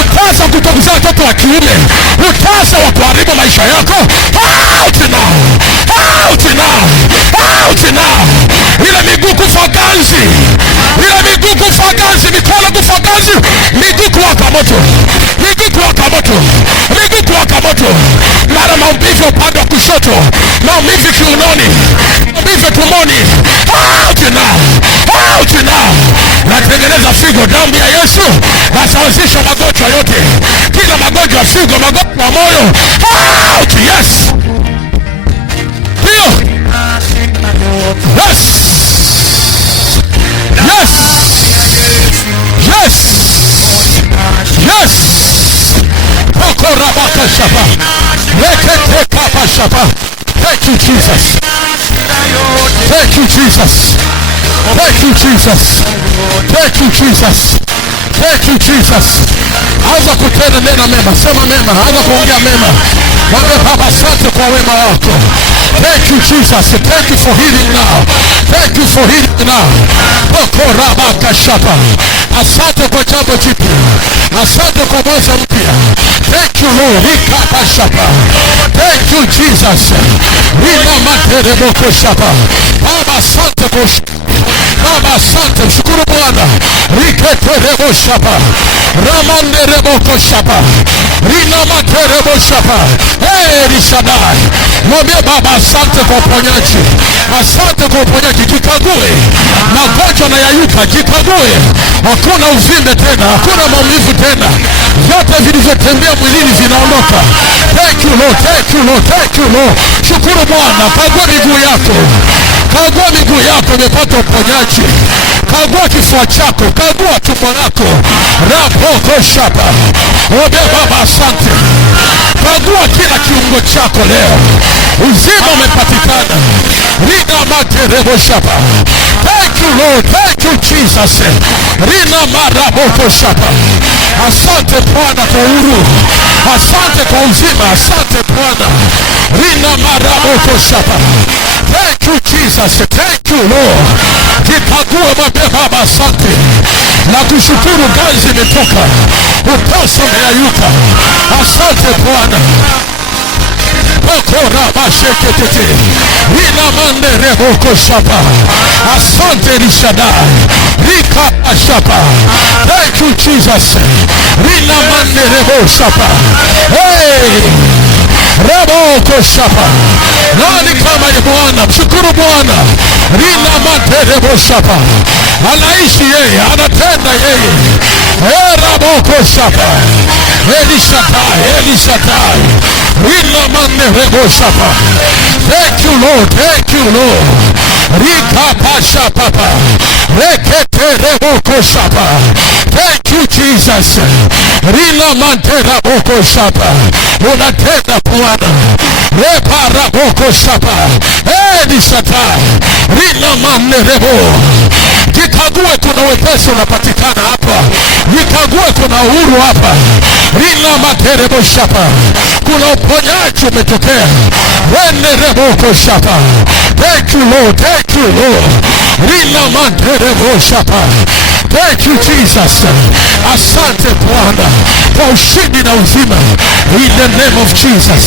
utasa kutokuzaa watoto wa kiume, utasa wa kuharibu maisha yako, out now, out now, out now. Ile miguu kufa ganzi, ile miguu kufa ganzi, mikono kufa ganzi, miguu kuwaka moto, miguu kuwaka moto, miguu kuwaka moto. Mara maumivu upande wa kushoto, maumivu kiunoni, maumivu tumboni, out now, out now. Natengeneza figo, damu ya Yesu nasawazisha magonjwa yote, kila magonjwa ya figo, magonjwa ya moyo, out. Yes, ndio, yes, yes, yes, yes. Pokorabaka shaba, lekete kapa shaba. Thank you Jesus, thank you Jesus, thank you Jesus, thank you Jesus, thank you Jesus. Anza kutenda neno mema, sema mema, anza kuongea mema. Mwambie Baba asante kwa wema wako. Thank you Jesus, thank you for healing now, thank you for healing now. Pokorabaka shaba. Asante kwa jambo jipya, asante kwa mwanzo mpya. Thank you Lord, ikapa shaba. Thank you Jesus, wina materemoko shaba. Baba asante kwa Baba asante, mshukuru Bwana. Riketerebo shaba, ramanderebo shaba, rina materebo shaba. Rishadai, mwambie Baba asante kwa uponyaji, asante kwa uponyaji. Jikague, magonjwa na yayuka, jikague. Hakuna uvimbe tena, hakuna maumivu tena, yote vilivyotembea mwilini vinaondoka. Thank you Lord, thank you Lord, thank you Lord. Shukuru Bwana. Kagua miguu yako, kagua miguu yako imepata uponyaji. Kagua kifua chako, kagua tumbo lako. Rapoko shaba. Mwambie Baba asante. Kagua kila kiungo chako leo, uzima umepatikana. Rina materebo shaba. Thank you Lord, thank you Jesus. Rina maraboko shaba. Asante Bwana kwa uhuru, asante kwa uzima, asante Bwana. Rina maraboko shaba. Thank you Jesus, thank you Lord. Jikague, mwambie Baba asante. Na kushukuru ganzi imetoka, utasa umeyayuka. Asante Bwana. Pokorabasheketete, rina manderebo shaba. Asante Rishadai, rika ashaba. Thank you Jesus. Rina manderebo shaba. Hey, rebo shaba. Nani kama ni Bwana? Mshukuru Bwana. Rina manderebo shaba. Anaishi yeye, anatenda yeye. Rebo shaba. Elishadai, Elishadai. Rina manderebo shaba. Thank you Lord, thank you Lord. Rika pasha papa, rekete reboko shaba. Thank you Jesus. Rina mantera boko shaba. Unatenda Bwana. Repara boko shaba. Elishadai. Rina manderebo. Jikague, kuna wepesi unapatikana hapa. Jikague, kuna uhuru hapa. Rina materebo shaba. Kuna uponyaji umetokea. Renderebo shaba. Thank you Lord, thank you Lord. Rina materebo shaba. Thank you Jesus. Asante Bwana kwa ushindi na uzima. In the name of Jesus.